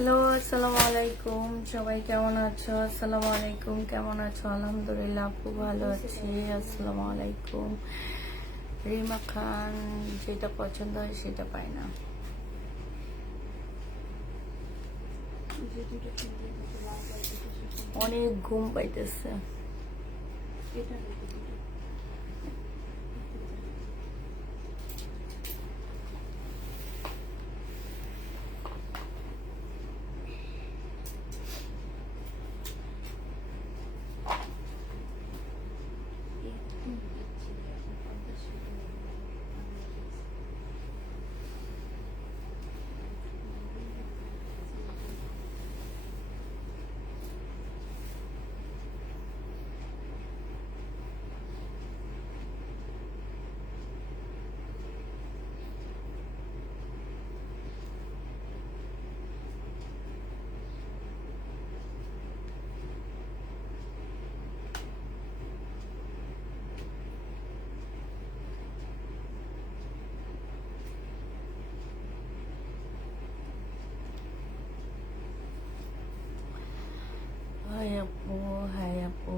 Hello, আসসালামু আলাইকুম। সবাই কেমন আছো? আসসালামু আলাইকুম। কেমন আছো? আলহামদুলিল্লাহ আপু ভালো আছি। আসসালামু আলাইকুম। রিমা খান, যেটা পছন্দ হয় সেটা পায় না। অনেক ঘুম পাইতেছে। হাই আপু, হাই আপু।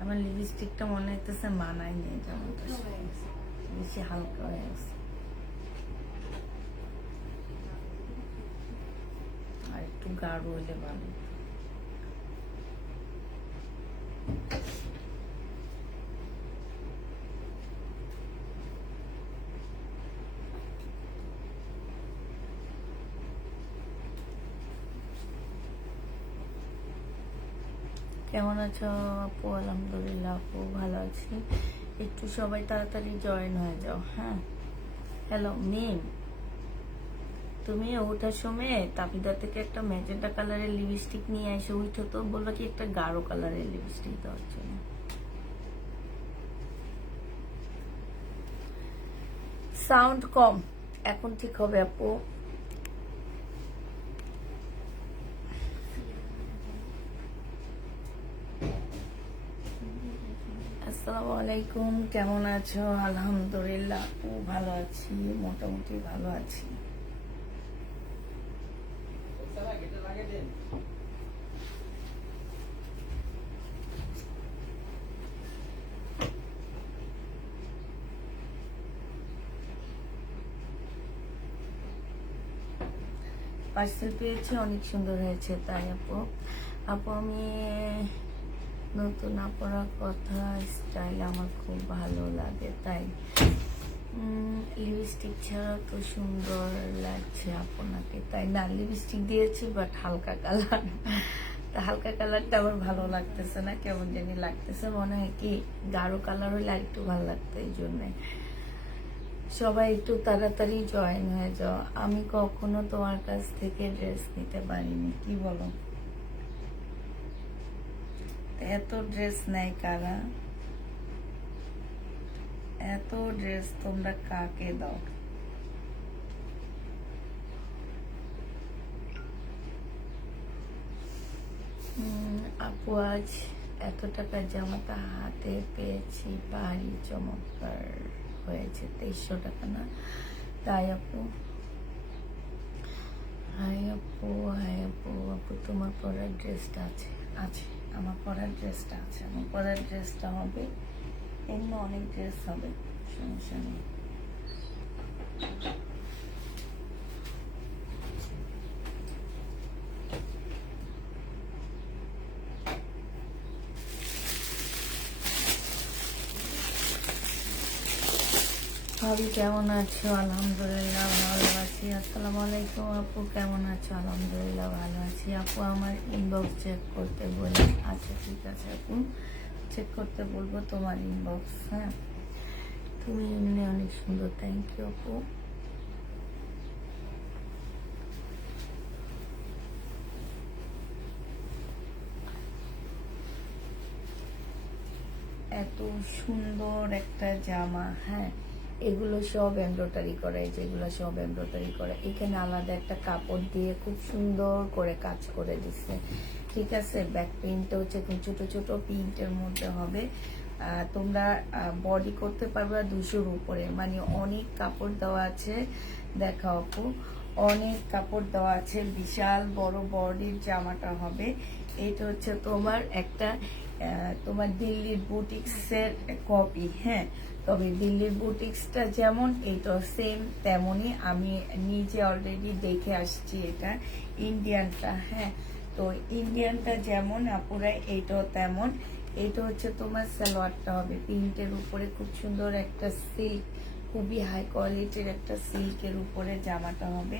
আমার লিপস্টিকটা মনে হইতেছে মানায় নিয়ে যেমন বেশি হালকা হয়ে গেছে। আর একটু গাঢ় হইলে ভালো। কেমন আছো আপু? আলহামদুলিল্লাহ আপু ভালো আছি। একটু সবাই তাড়াতাড়ি জয়েন হয়ে যাও। হ্যাঁ, হ্যালো মিম, তুমি ওঠার সময় তাপিদা থেকে একটা ম্যাজেন্টা কালারের লিপস্টিক নিয়ে এসে উঠো তো। বললো কি একটা গাঢ় কালারের লিপস্টিক দেওয়ার জন্য। সাউন্ড কম, এখন ঠিক হবে আপু। আসসালামু আলাইকুম, কেমন আছো? আলহামদুলিল্লাহ আপু ভালো আছি, মোটামুটি ভালো আছি। পার্সেল পেয়েছি, অনেক সুন্দর হয়েছে। তাই আপু, আপু আমি নতুন পরা কথা স্টাইল আমার খুব ভালো লাগে। তাই লিপস্টিক ছাড়া তো সুন্দর লাগছে আপনাকে। তাই না, লিপস্টিক দিয়েছি বাট হালকা কালার। তা হালকা কালারটা আমার ভালো লাগতেছে না, কেমন জানি লাগতেছে। মনে হয় কি গাঢ় কালার হলে আর একটু ভালো লাগতো। এই জন্যে সবাই একটু তাড়াতাড়ি জয়েন হয়ে যাও। আমি কখনো তোমার কাছ থেকে ড্রেস নিতে পারিনি, কি বলো? এত ড্রেস নেয় কারা? এত ড্রেস তোমরা কাকে দাও? আপু আজ এত টাকার জামাটা হাতে পেয়েছি, ভারী চমৎকার হয়েছে। 2300 টাকা না? তাই আপু, হাই আপু, হাই আপু। আপু তোমার পরার ড্রেসটা আছে? আছে, আমার পরার ড্রেসটা আছে। আমার পরার ড্রেসটা হবে, এমনি অনেক ড্রেস হবে, সমস্যা নেই। ভাবি কেমন আছো? আলহামদুলিল্লাহ ভালো আছি। আসসালামু আলাইকুম আপু, কেমন আছো? আলহামদুলিল্লাহ ভালো আছি। আপু আমার ইনবক্স চেক করতে বলি। আচ্ছা ঠিক আছে আপু, চেক করতে বলবো তোমার ইনবক্স। হ্যাঁ, তুমি এমনি অনেক সুন্দর। থ্যাংক ইউ আপু। এত সুন্দর একটা জামা। হ্যাঁ, এগুলো সব এমব্রয়ডারি করা। এই যেগুলো সব এমব্রয়ডারি করা। এখানে আলাদা একটা কাপড় দিয়ে খুব সুন্দর করে কাজ করে দিচ্ছে। ঠিক আছে, ব্যাক প্রিন্টটা হচ্ছে ছোট ছোট প্রিন্টের মধ্যে হবে। তোমরা বডি করতে পারবে 200-র উপরে, মানে অনেক কাপড় দেওয়া আছে। দেখাও আপু, অনেক কাপড় দেওয়া আছে, বিশাল বড় বডির জামাটা হবে। এটা হচ্ছে তোমার একটা তোমার দিল্লির বুটিক্সের কপি, হ্যাঁ। তবে দিল্লির বুটিক্সটা যেমন এটা সেম তেমনই, আমি নিজে অলরেডি দেখে আসছি এটা ইন্ডিয়ানটা, হ্যাঁ। তো ইন্ডিয়ানটা যেমন আপুরা এইটাও তেমন। এটা হচ্ছে তোমার সালোয়ারটা হবে প্রিন্টের উপরে, খুব সুন্দর একটা সিল্ক, খুবই হাই কোয়ালিটির একটা সিল্কের উপরে জামাটা হবে।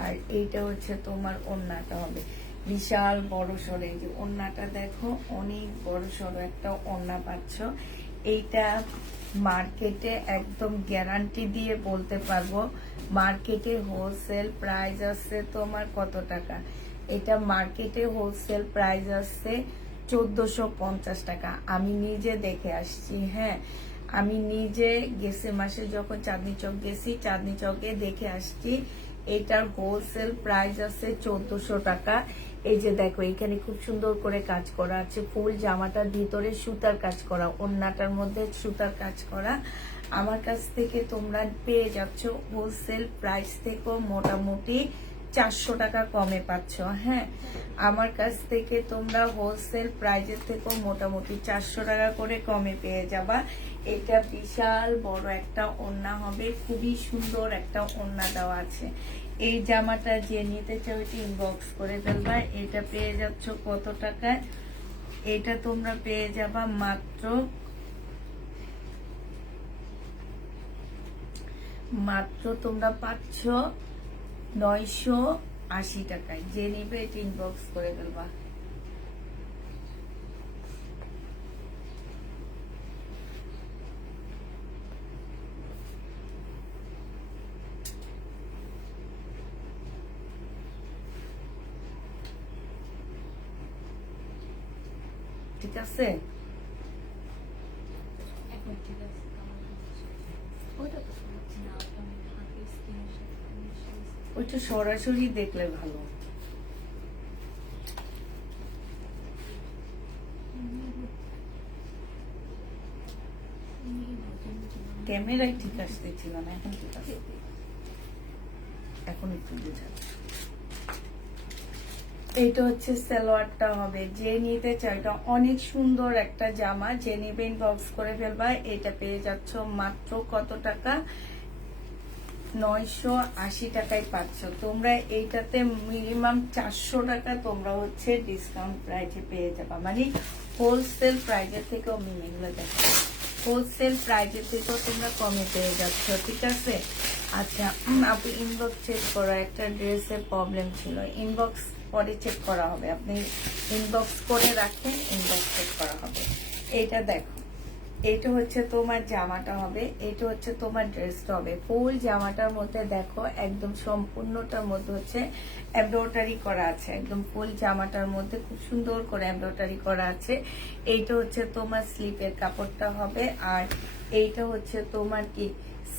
আর এইটা হচ্ছে তোমার ওড়নাটা হবে বিশাল বড় সড়ো। এই যে ওড়নাটা দেখো, অনেক বড় সড়ো একটা ওড়না পাচ্ছ। এইটা মার্কেটে একদম গ্যারান্টি দিয়ে বলতে পারবো, মার্কেটে হোলসেল প্রাইস আছে তোমার কত টাকা? এটা মার্কেটে হোলসেল প্রাইস আছে 1450 টাকা। আমি নিজে দেখে আসছি, হ্যাঁ। আমি নিজে গেছে মাসে যখন চাঁদনি চক গেছি, চাঁদনি চকে দেখে আসছি। এটার হোলসেল প্রাইস আছে 1400 টাকা। এই যে দেখো, এখানে খুব সুন্দর করে কাজ করা আছে, ফুল জামাটার ভিতরে সুতার কাজ করা, ওড়নাটার মধ্যে সুতার কাজ করা। আমার কাছ থেকে তোমরা পেয়ে যাচ্ছ হোলসেল প্রাইস থেকেও মোটামুটি 400 টাকা কমে পাচ্ছ, হ্যাঁ। আমার কাছ থেকে তোমরা হোলসেল প্রাইজের থেকেও মোটামুটি 400 টাকা করে কমে পেয়ে যাবা। এটা বিশাল বড় একটা ওড়না হবে, খুবই সুন্দর একটা ওড়না দেওয়া আছে। এই জামাটা যে নিতে চাও এটা ইনবক্স করে ফেলবা। এটা পেয়ে যাচ্ছ কত টাকায়? এটা তোমরা পেয়ে যাবা মাত্র তোমরা পাচ্ছ 980 টাকায়। যে নিবে এটা ইনবক্স করে ফেলবা। ঠিক আছে, ওইটা সরাসরি দেখলে ভালো। ক্যামেরায় ঠিক আসতেছিল না, এখন ঠিক আছে, এখন একটু বোঝা। এইটা হচ্ছে সালোয়ারটা হবে। যে নিতে চাই, এটা অনেক সুন্দর একটা জামা, যে নিবে ইনবক্স করে ফেলবা। এটা পেয়ে যাচ্ছ মাত্র কত টাকা? 980 টাকায় পাচ্ছ তোমরা। এইটাতে মিনিমাম 400 টাকা তোমরা হচ্ছে ডিসকাউন্ট প্রাইসে পেয়ে যাবা, মানে হোলসেল প্রাইজের থেকেও মিনিগুলো দেখো, হোলসেল প্রাইজের থেকেও তোমরা কমে পেয়ে যাচ্ছ, ঠিক আছে। আচ্ছা আপনি ইনবক্স চেক করো, একটা ড্রেসের প্রবলেম ছিল, ইনবক্স পরে চেক করা হবে। আপনি ইনবক্স করে রাখেন, ইনবক্স চেক করা হবে। এইটা দেখো, এইটা হচ্ছে তোমার জামাটা হবে, এটা হচ্ছে তোমার ড্রেসটা হবে। ফুল জামাটার মধ্যে দেখো একদম সম্পূর্ণটার মধ্যে হচ্ছে এমব্রয়ডারি করা আছে, একদম ফুল জামাটার মধ্যে খুব সুন্দর করে এমব্রয়ডারি করা আছে। এইটা হচ্ছে তোমার স্লিপের কাপড়টা হবে, আর এইটা হচ্ছে তোমার কি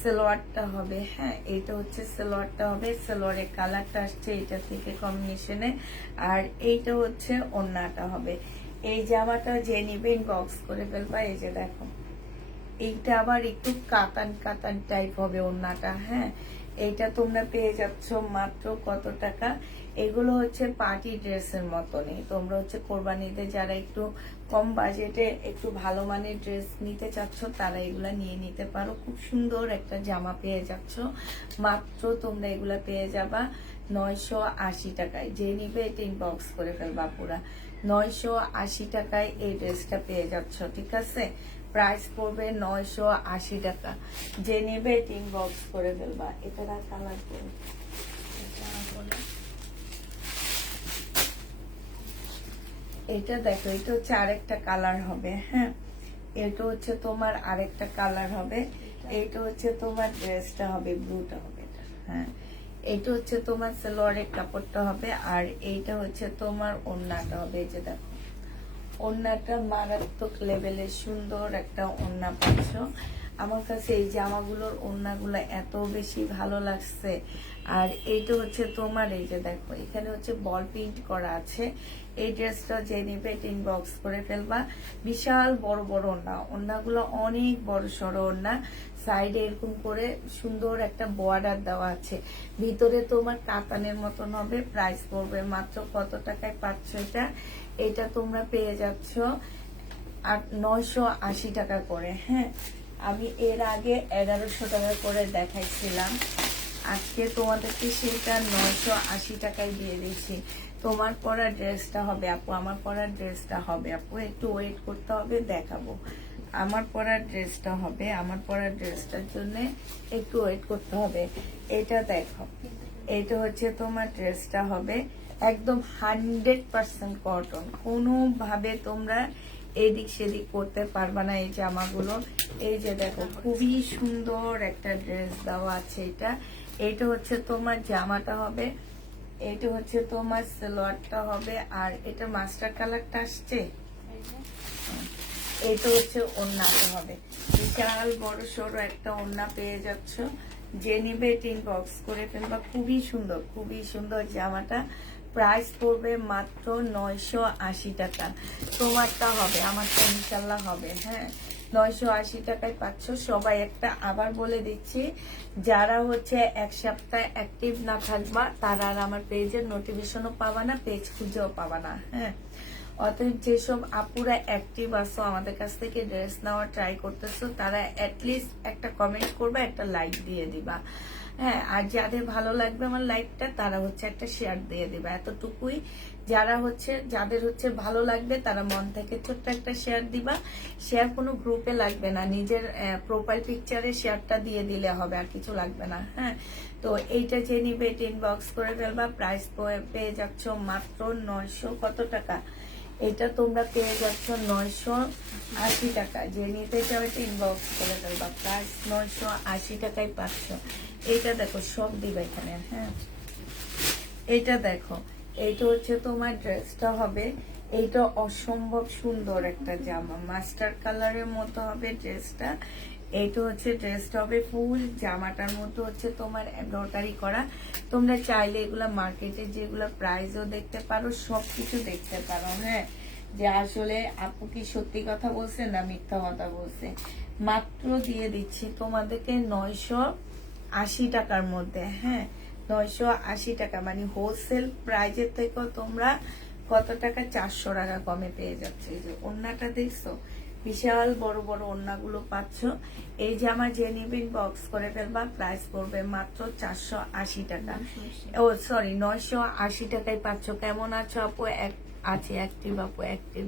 সালোয়ারটা হবে, হ্যাঁ। এইটা হচ্ছে সালোয়ারটা হবে, সালোয়ারের কালারটা আসছে এটা থেকে কম্বিনেশনে। আর এইটা হচ্ছে ওড়নাটা হবে। এই জামাটা যে নিবে ইনবক্স করে ফেলবা। এই যে দেখো, এইটা আবার একটু কাতান কাতান টাইপ হবে ওড়নাটা, হ্যাঁ। এইটা তোমরা পেয়ে যাচ্ছ মাত্র কত টাকা? এগুলো হচ্ছে পার্টি ড্রেসের মতনই, তোমরা হচ্ছে কোরবানিতে যারা একটু কম বাজেটে একটু ভালো মানের ড্রেস নিতে চাচ্ছ তারা এগুলা নিয়ে নিতে পারো। খুব সুন্দর একটা জামা পেয়ে যাচ্ছ মাত্র তোমরা, এগুলা পেয়ে যাবা 980 টাকায়। যে নিবে এটা ইনবক্স করে ফেলবা পুরা। 980 টাকায় এই ড্রেসটা পেয়ে যাচ্ছ, ঠিক আছে। প্রাইস পড়বে 980 টাকা। যে নেবে ইনবক্স করে ফেলবা। এটা কালার করে এটা দেখো, এটা হচ্ছে আরেকটা কালার হবে, হ্যাঁ। এটা হচ্ছে তোমার আরেকটা কালার হবে। এটা হচ্ছে তোমার ড্রেসটা হবে, ব্লুটা হবে এটা, হ্যাঁ। এটা হচ্ছে তোমার সালোয়ারের কাপড়টা হবে, আর এইটা হচ্ছে তোমার ওড়নাটা হবে। এই যে দেখো, ওড়নাটা মারাত্মক লেভেলের সুন্দর একটা ওড়না পাচ্ছ। আমার কাছে এই জামাগুলোর ওড়নাগুলো এত বেশি ভালো লাগছে। আর এইটা হচ্ছে তোমার, এই যে দেখো এখানে হচ্ছে বল প্রিন্ট করা আছে। এই ড্রেসটা যে নিবে ইনবক্স করে ফেলবা। বিশাল বড় বড় ওড়না, ওড়নাগুলো অনেক বড় সড়ো ওড়না। সাইডে এরকম করে সুন্দর একটা বর্ডার দেওয়া আছে, ভিতরে তোমার কাতানের মতন হবে। প্রাইস পড়বে মাত্র কত টাকায় পাচ্ছ এটা? এটা তোমরা পেয়ে যাচ্ছ 980 টাকা করে। হ্যাঁ, আমি এর আগে 1100 টাকা করে দেখাইছিলাম, আজকে তোমাদেরকে সেটা 980 টাকায় দিয়ে দিচ্ছি। তোমার পরা ড্রেসটা হবে আপু, আমার পরা ড্রেসটা হবে আপু, একটু ওয়েট করতে হবে, দেখাবো। আমার পরা ড্রেসটা হবে, আমার পরা ড্রেসটার জন্য একটু ওয়েট করতে হবে। এটা দেখো, এটা হচ্ছে তোমার ড্রেসটা হবে একদম 100% কটন। কোনোভাবে তোমরা এদিক সেদিক করতে পারবা না এই জামাগুলো। এই যে দেখো খুবই সুন্দর একটা ড্রেস দেওয়া আছে। এটা হচ্ছে তোমার জামাটা হবে, এটা হচ্ছে তোমার সালোয়ারটা হবে, আর এটা মাস্টার কালারটা আসছে, এটা হচ্ছে ওড়নাটা হবে। বিশাল বড় সড়ো একটা ওড়না পেয়ে যাচ্ছ। যে নিবে ইনবক্স করে ফেলবা। খুবই সুন্দর, খুবই সুন্দর জামাটা। প্রাইস পড়বে মাত্র 980 টাকা। তোমারটা হবে, আমারটা ইনশাল্লাহ হবে। হ্যাঁ, 980 টাকায় পাচ্ছ সবাই। একটা আবার বলে দিচ্ছি, যারা হচ্ছে এক সপ্তাহ অ্যাক্টিভ না থাকবা তারা আর আমার পেজের নোটিফিকেশনও পাবা না, পেজ খুঁজেও পাবা না। হ্যাঁ, অতএব যেসব আপুরা অ্যাক্টিভ আছো, আমাদের কাছ থেকে ড্রেস নেওয়া ট্রাই করতেছো, তারা অ্যাটলিস্ট একটা কমেন্ট করবা, একটা লাইক দিয়ে দিবা। হ্যাঁ, আর যাদের ভালো লাগবে আমার লাইকটা, তারা হচ্ছে একটা শেয়ার দিয়ে দিবা, এতটুকুই। যাদের হচ্ছে ভালো লাগবে তারা মন থেকে ছোট্ট একটা শেয়ার দিবা। শেয়ার কোনো গ্রুপে লাগবে না, নিজের প্রোফাইল পিকচারে শেয়ারটা দিয়ে দিলে হবে, আর কিছু লাগবে না। হ্যাঁ, তো এইটা যে নিবে ইনবক্স করে ফেলবা। প্রাইস পেয়ে যাচ্ছ মাত্র 900 কত টাকা? এটা তোমরা পেয়ে যাচ্ছ 980 টাকা। যে নিতে চাও এটা ইনবক্স করে ফেলবা। প্রাইস 980 টাকায় পাচ্ছ। এইটা দেখো, সব দিবা এখানে। হ্যাঁ, এটা দেখো, এইটা হচ্ছে তোমার ড্রেসটা হবে। এইটা অসম্ভব সুন্দর একটা জামা, মাস্টার কালারের মতো হবে ড্রেসটা। এইটা হচ্ছে ড্রেসটা হবে ফুল জামাটার মতো হচ্ছে তোমার এমব্রয়ডারি করা। তোমরা চাইলে এগুলা মার্কেটে যেগুলো প্রাইসও দেখতে পারো, সবকিছু দেখতে পারো। হ্যাঁ, যে আসলে আপু কি সত্যি কথা বলছে না মিথ্যা কথা বলছে। মাত্র দিয়ে দিচ্ছি তোমাদেরকে 980 টাকার মধ্যে। হ্যাঁ, 980 টাকা, মানে হোলসেল প্রাইজের থেকেও তোমরা কত টাকা? 400 টাকা কমে পেয়ে যাচ্ছে। এই যে ওড়নাটা দেখছো, বিশাল বড় বড় ওড়নাগুলো পাচ্ছ। এই জামা যে নিবেন বক্স করে ফেলবা। প্রাইস পড়বে মাত্র 480 টাকা। ও সরি, 980 টাকায় পাচ্ছ। কেমন আছো আপু? আছে অ্যাক্টিভ আপু, অ্যাক্টিভ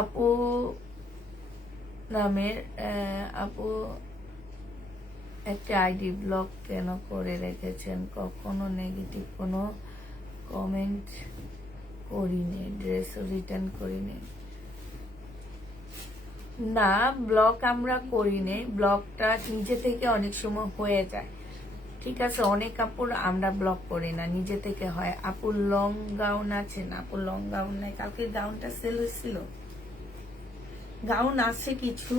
আপু নামের আপু একটা আইডি ব্লক কেন করে রেখেছেন? কখনো নেগেটিভ কোনো কমেন্ট করিনি, ড্রেস রিটার্ন করিনি। না, ব্লক আমরা করিনি, ব্লকটা নিজে থেকে অনেক সময় হয়ে যায়। ঠিক আছে, অনেক আপুর আমরা ব্লক করি না, নিজে থেকে হয়। আপুর লং গাউন আছে না? আপুর লং গাউন নাই, কালকে গাউনটা সেল হয়েছিল। গাউন আছে কিছু,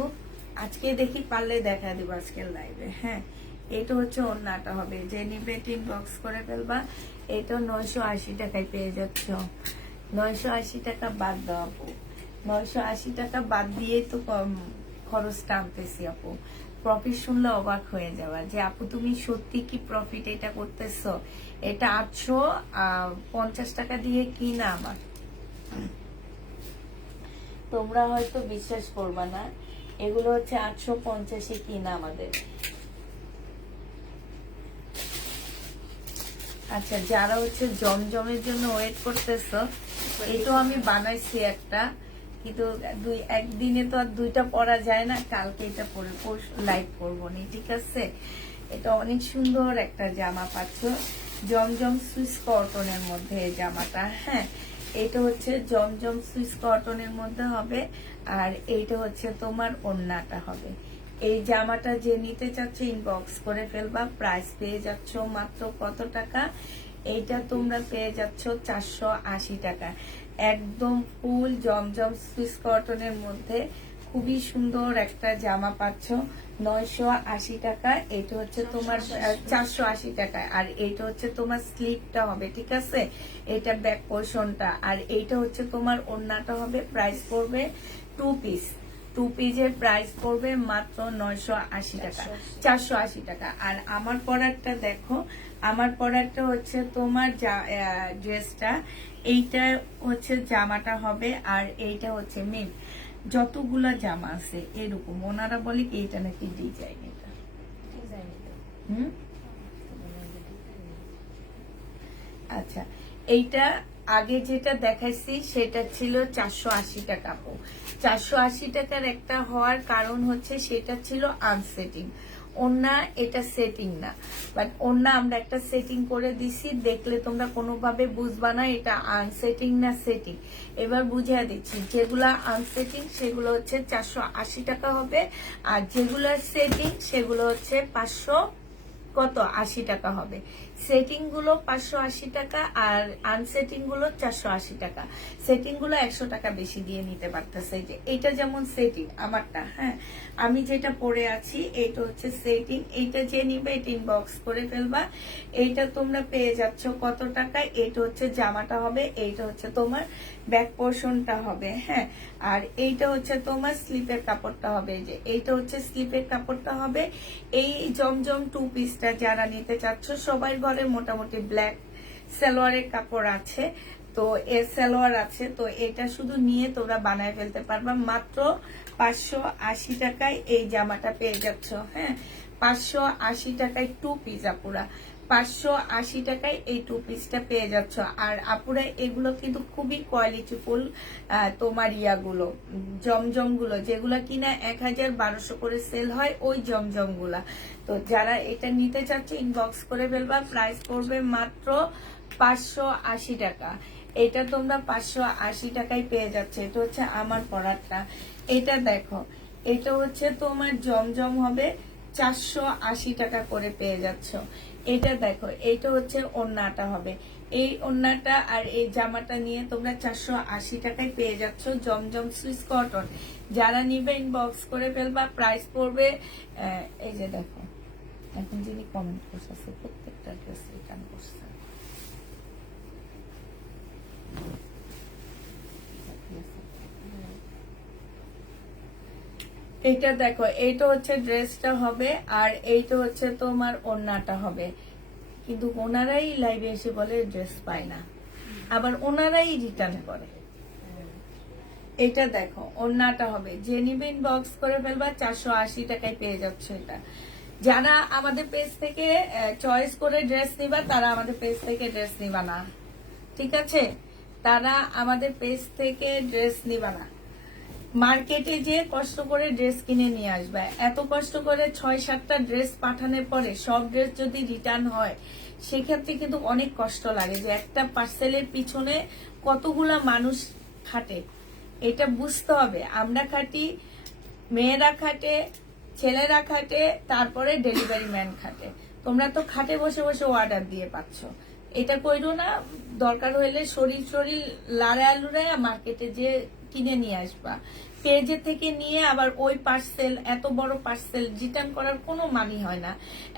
আজকে দেখি পারলে দেখা দিব আজকের লাইভে। হ্যাঁ, এটা হচ্ছে ওড়নাটা হবে। যে নিবে ইনবক্স করে ফেলবা। এটা 980 টাকায় পেয়ে যাচ্ছ। 980 টাকা বাদ দাও আপু, 980 টাকা বাদ দিয়েই তো খরচটা আনতেছি আপু। প্রফিট শুনলে অবাক হয়ে যাওয়া যে আপু তুমি সত্যি কি প্রফিট এটা করতেছো? এটা 850 টাকা দিয়ে কিনা আমার। তোমরা হয়তো বিশ্বাস করবা না, এগুলো হচ্ছে 850 কিনা আমাদের। আচ্ছা, যারা হচ্ছে জমজমের জন্য ওয়েট করতেছো, এটাও আমি বানাইছি একটা, কিন্তু একদিনে তো আর দুইটা পরা যায় না। কালকে এটা পরে লাইভ করবো নি, ঠিক আছে? এটা অনেক সুন্দর একটা জামা পাচ্ছ, জমজম সুইস কটনের মধ্যে এই জামাটা। হ্যাঁ, এটা হচ্ছে জমজম সুইস কটনের মধ্যে হবে, আর এইটা হচ্ছে তোমার ওড়নাটা হবে। এই জামাটা যে নিতে চাচ্ছে ইনবক্স করে ফেলবা। প্রাইস পেয়ে যাচ্ছ মাত্র কত টাকা? এইটা তোমরা পেয়ে যাচ্ছ 480 টাকা। একদম ফুল জমজম সুইস কটনের মধ্যে খুবই সুন্দর একটা জামা পাচ্ছ 980 টাকা। এটা হচ্ছে তোমার 480 টাকা। আর এটা হচ্ছে তোমার স্লিপটা হবে, ঠিক আছে, এটা ব্যাক পোর্শনটা। আর এইটা হচ্ছে তোমার ওড়নাটা হবে, প্রাইস পড়বে 2 পিসের প্রাইস পড়বে মাত্র 980 টাকা, 480 টাকা। আর আমার পরারটা দেখো, আমার পরারটা হচ্ছে তোমার ড্রেসটা, এইটা হচ্ছে জামাটা হবে। আর এইটা হচ্ছে মেন যতগুলা জামা আছে এরকম, ওনারা বলে কি এটা নাকি ডিজাইন, এটা আচ্ছা। এইটা আগে যেটা দেখাইছি সেটা ছিল 480 টাকা। 480 টাকার একটা হওয়ার কারণ হচ্ছে সেটা ছিল আনসেটিং ওন্না, এটা সেটিং না, বাট ওন্না আমরা একটা সেটিং করে দিছি, দেখলে তোমরা কোনোভাবে বুঝবা না এটা আনসেটিং না সেটিং। এবার বুঝিয়ে দিচ্ছি, যেগুলা আনসেটিং সেগুলো হচ্ছে 480 টাকা হবে, আর যেগুলো সেটিং সেগুলো হচ্ছে 580 টাকা হবে। সেটিং গুলো 580 টাকা আর আনসেটিং গুলো 480 টাকা। সেটিং গুলো 100 টাকা বেশি দিয়ে নিতে পারতেছে। যে এটা যেমন সেটিং আমারটা, হ্যাঁ আমি যেটা পরে আছি এটা হচ্ছে সেটিং। এইটা যে নিবে এটা ইনবক্স করে ফেলবা। এইটা তোমরা পেয়ে যাচ্ছ কত টাকায়? এটা হচ্ছে জামাটা হবে, এইটা হচ্ছে তোমার ব্যাক পোর্শনটা হবে, হ্যাঁ। আর এইটা হচ্ছে তোমার স্লিপের কাপড়টা হবে, যে এইটা হচ্ছে স্লিপের কাপড়টা হবে। এই জমজম 2 পিসটা যারা নিতে চাচ্ছ, সবার ঘরে মোটামুটি ব্ল্যাক সালোয়ারের কাপড় আছে, তো এর সালোয়ার আছে, তো এটা শুধু নিয়ে তোমরা বানায় ফেলতে পারবা। মাত্র 580 টাকায় এই জামাটা পেয়ে যাচ্ছ, হ্যাঁ 580 টাকায় 2 পিস আপুরা, 580 টাকায় এই 2 পিসটা পেয়ে যাচ্ছ। আর আপুরা এগুলো কিন্তু খুবই কোয়ালিটিফুল, তোমার ইয়াগুলো জমজম গুলো যেগুলো কিনা 1000-1200 করে সেল হয়, ওই জমজম গুলা। তো যারা এটা নিতে চাচ্ছে ইনবক্স করে ফেলবা, প্রাইস পড়বে মাত্র 580 টাকা। এটা তোমরা 580 টাকায় পেয়ে যাচ্ছে। এটা হচ্ছে আমার পরারটা, এটা দেখো, এটা হচ্ছে তোমার জমজম হবে, 480 টাকা করে পেয়ে যাচ্ছ। এটা দেখো, এটা হচ্ছে ওড়নাটা হবে, এই ওড়নাটা আর এই জামাটা নিয়ে তোমরা 480 টাকায় পেয়ে যাচ্ছ জমজম সুইস কটন। যারা নিবে ইনবক্স করে ফেলবা, প্রাইস পড়বে এই যে দেখো, এখন যিনি কমেন্ট করছে প্রত্যেকটা ড্রেস রিটার্ন করছে। এইটা দেখো, এইটা হচ্ছে ড্রেসটা হবে, আর এইটা হচ্ছে তোমার ওড়নাটা হবে। কিন্তু ওনারাই লাইভে এসে বলে ড্রেস পায় না, আবার ওনারাই রিটার্ন করে। এটা দেখো, ওড়নাটা হবে, যে নিবে ইনবক্স করে ফেলবা, 480 টাকায় পেয়ে যাচ্ছে এটা। যারা আমাদের পেজ থেকে চয়েস করে ড্রেস নিবা, তারা আমাদের পেজ থেকে ড্রেস নিবা না, ঠিক আছে, তারা আমাদের পেজ থেকে ড্রেস নিবা না। মার্কেটে যে কষ্ট করে ড্রেস কিনে নিয়ে আসবে, এত কষ্ট করে 6-7টা ড্রেস পাঠানোর পরে সব ড্রেস যদি রিটার্ন হয়, সেক্ষেত্রে কিন্তু অনেক কষ্ট লাগে, যে একটা পার্সেলের পিছনে কতগুলা মানুষ খাটে, এটা বুঝতে হবে। আমরা খাটি, মেয়েরা খাটে, ছেলেরা খাটে, তারপরে ডেলিভারি ম্যান খাটে। তোমরা তো খাটে বসে বসে অর্ডার দিয়ে পাচ্ছ, এটা কইরো না। দরকার হইলে শরীর লাড়ায় লুড়ায় মার্কেটে যে কিনে নিয়ে আসবা। পেজে থেকে নিয়ে আবার ওই পার্সেল, এত বড় পার্সেল রিটার্ন করার কোনো মানি হয় না।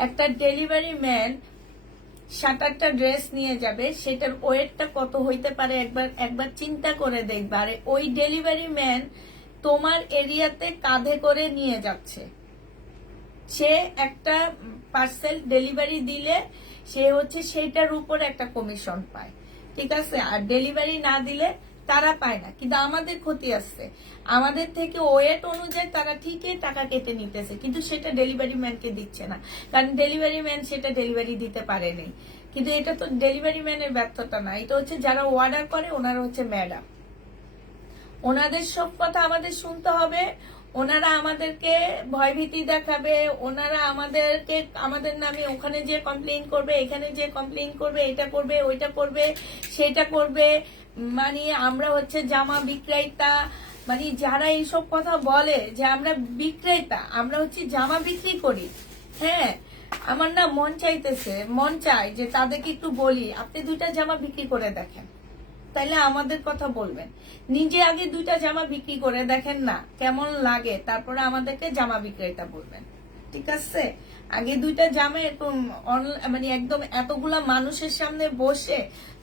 একটা ডেলিভারি ম্যান 7-8টা ড্রেস নিয়ে যাবে, সেটার ওয়েটটা কত হইতে পারে একবার চিন্তা করে দেখবা। আর ওই ডেলিভারি ম্যান তোমার এরিয়াতে কাঁধে করে নিয়ে যাচ্ছে, সে একটা পার্সেল ডেলিভারি দিলে সে হচ্ছে সেইটার উপর একটা কমিশন পায়, ঠিক আছে। আর ডেলিভারি না দিলে তারা পায় না, কিন্তু আমাদের ক্ষতি আছে, আমাদের থেকে ওয়েট অনুযায়ী তারা ঠিকই টাকা কেটে নিতেছে, কিন্তু সেটা ডেলিভারি ম্যানকে দিচ্ছে না, কারণ ডেলিভারি ম্যান সেটা ডেলিভারি দিতে পারেনি। কিন্তু এটা তো ডেলিভারি ম্যানের ব্যর্থতা না, এটা হচ্ছে যারা অর্ডার করে ওনারা হচ্ছে ম্যাডাম, ওনাদের সব কথা আমাদের শুনতে হবে। ওনারা আমাদেরকে ভয়ভীতি দেখাবে, ওনারা আমাদেরকে আমাদের নামে ওখানে যে কমপ্লেইন করবে, এখানে যে কমপ্লেইন করবে, এটা করবে, ওইটা করবে, সেটা করবে। মানে আমরা হচ্ছে জামা বিক্রেতা, মানে যারা এইসব কথা বলে যে আমরা বিক্রেতা, আমরা হচ্ছে জামা বিক্রি করি, হ্যাঁ। আমার না মন চায় যে তাদেরকে একটু বলি, আপনি 2টা জামা বিক্রি করে দেখেন, তাহলে আমাদের কথা বলবেন। নিজে আগে 2টা জামা বিক্রি করে দেখেন না কেমন লাগে, তারপরে আমাদেরকে জামা বিক্রেতা বলবেন, ঠিক আছে? আগে 2টা জামা এরকম মানে একদম এতগুলা মানুষের সামনে বসে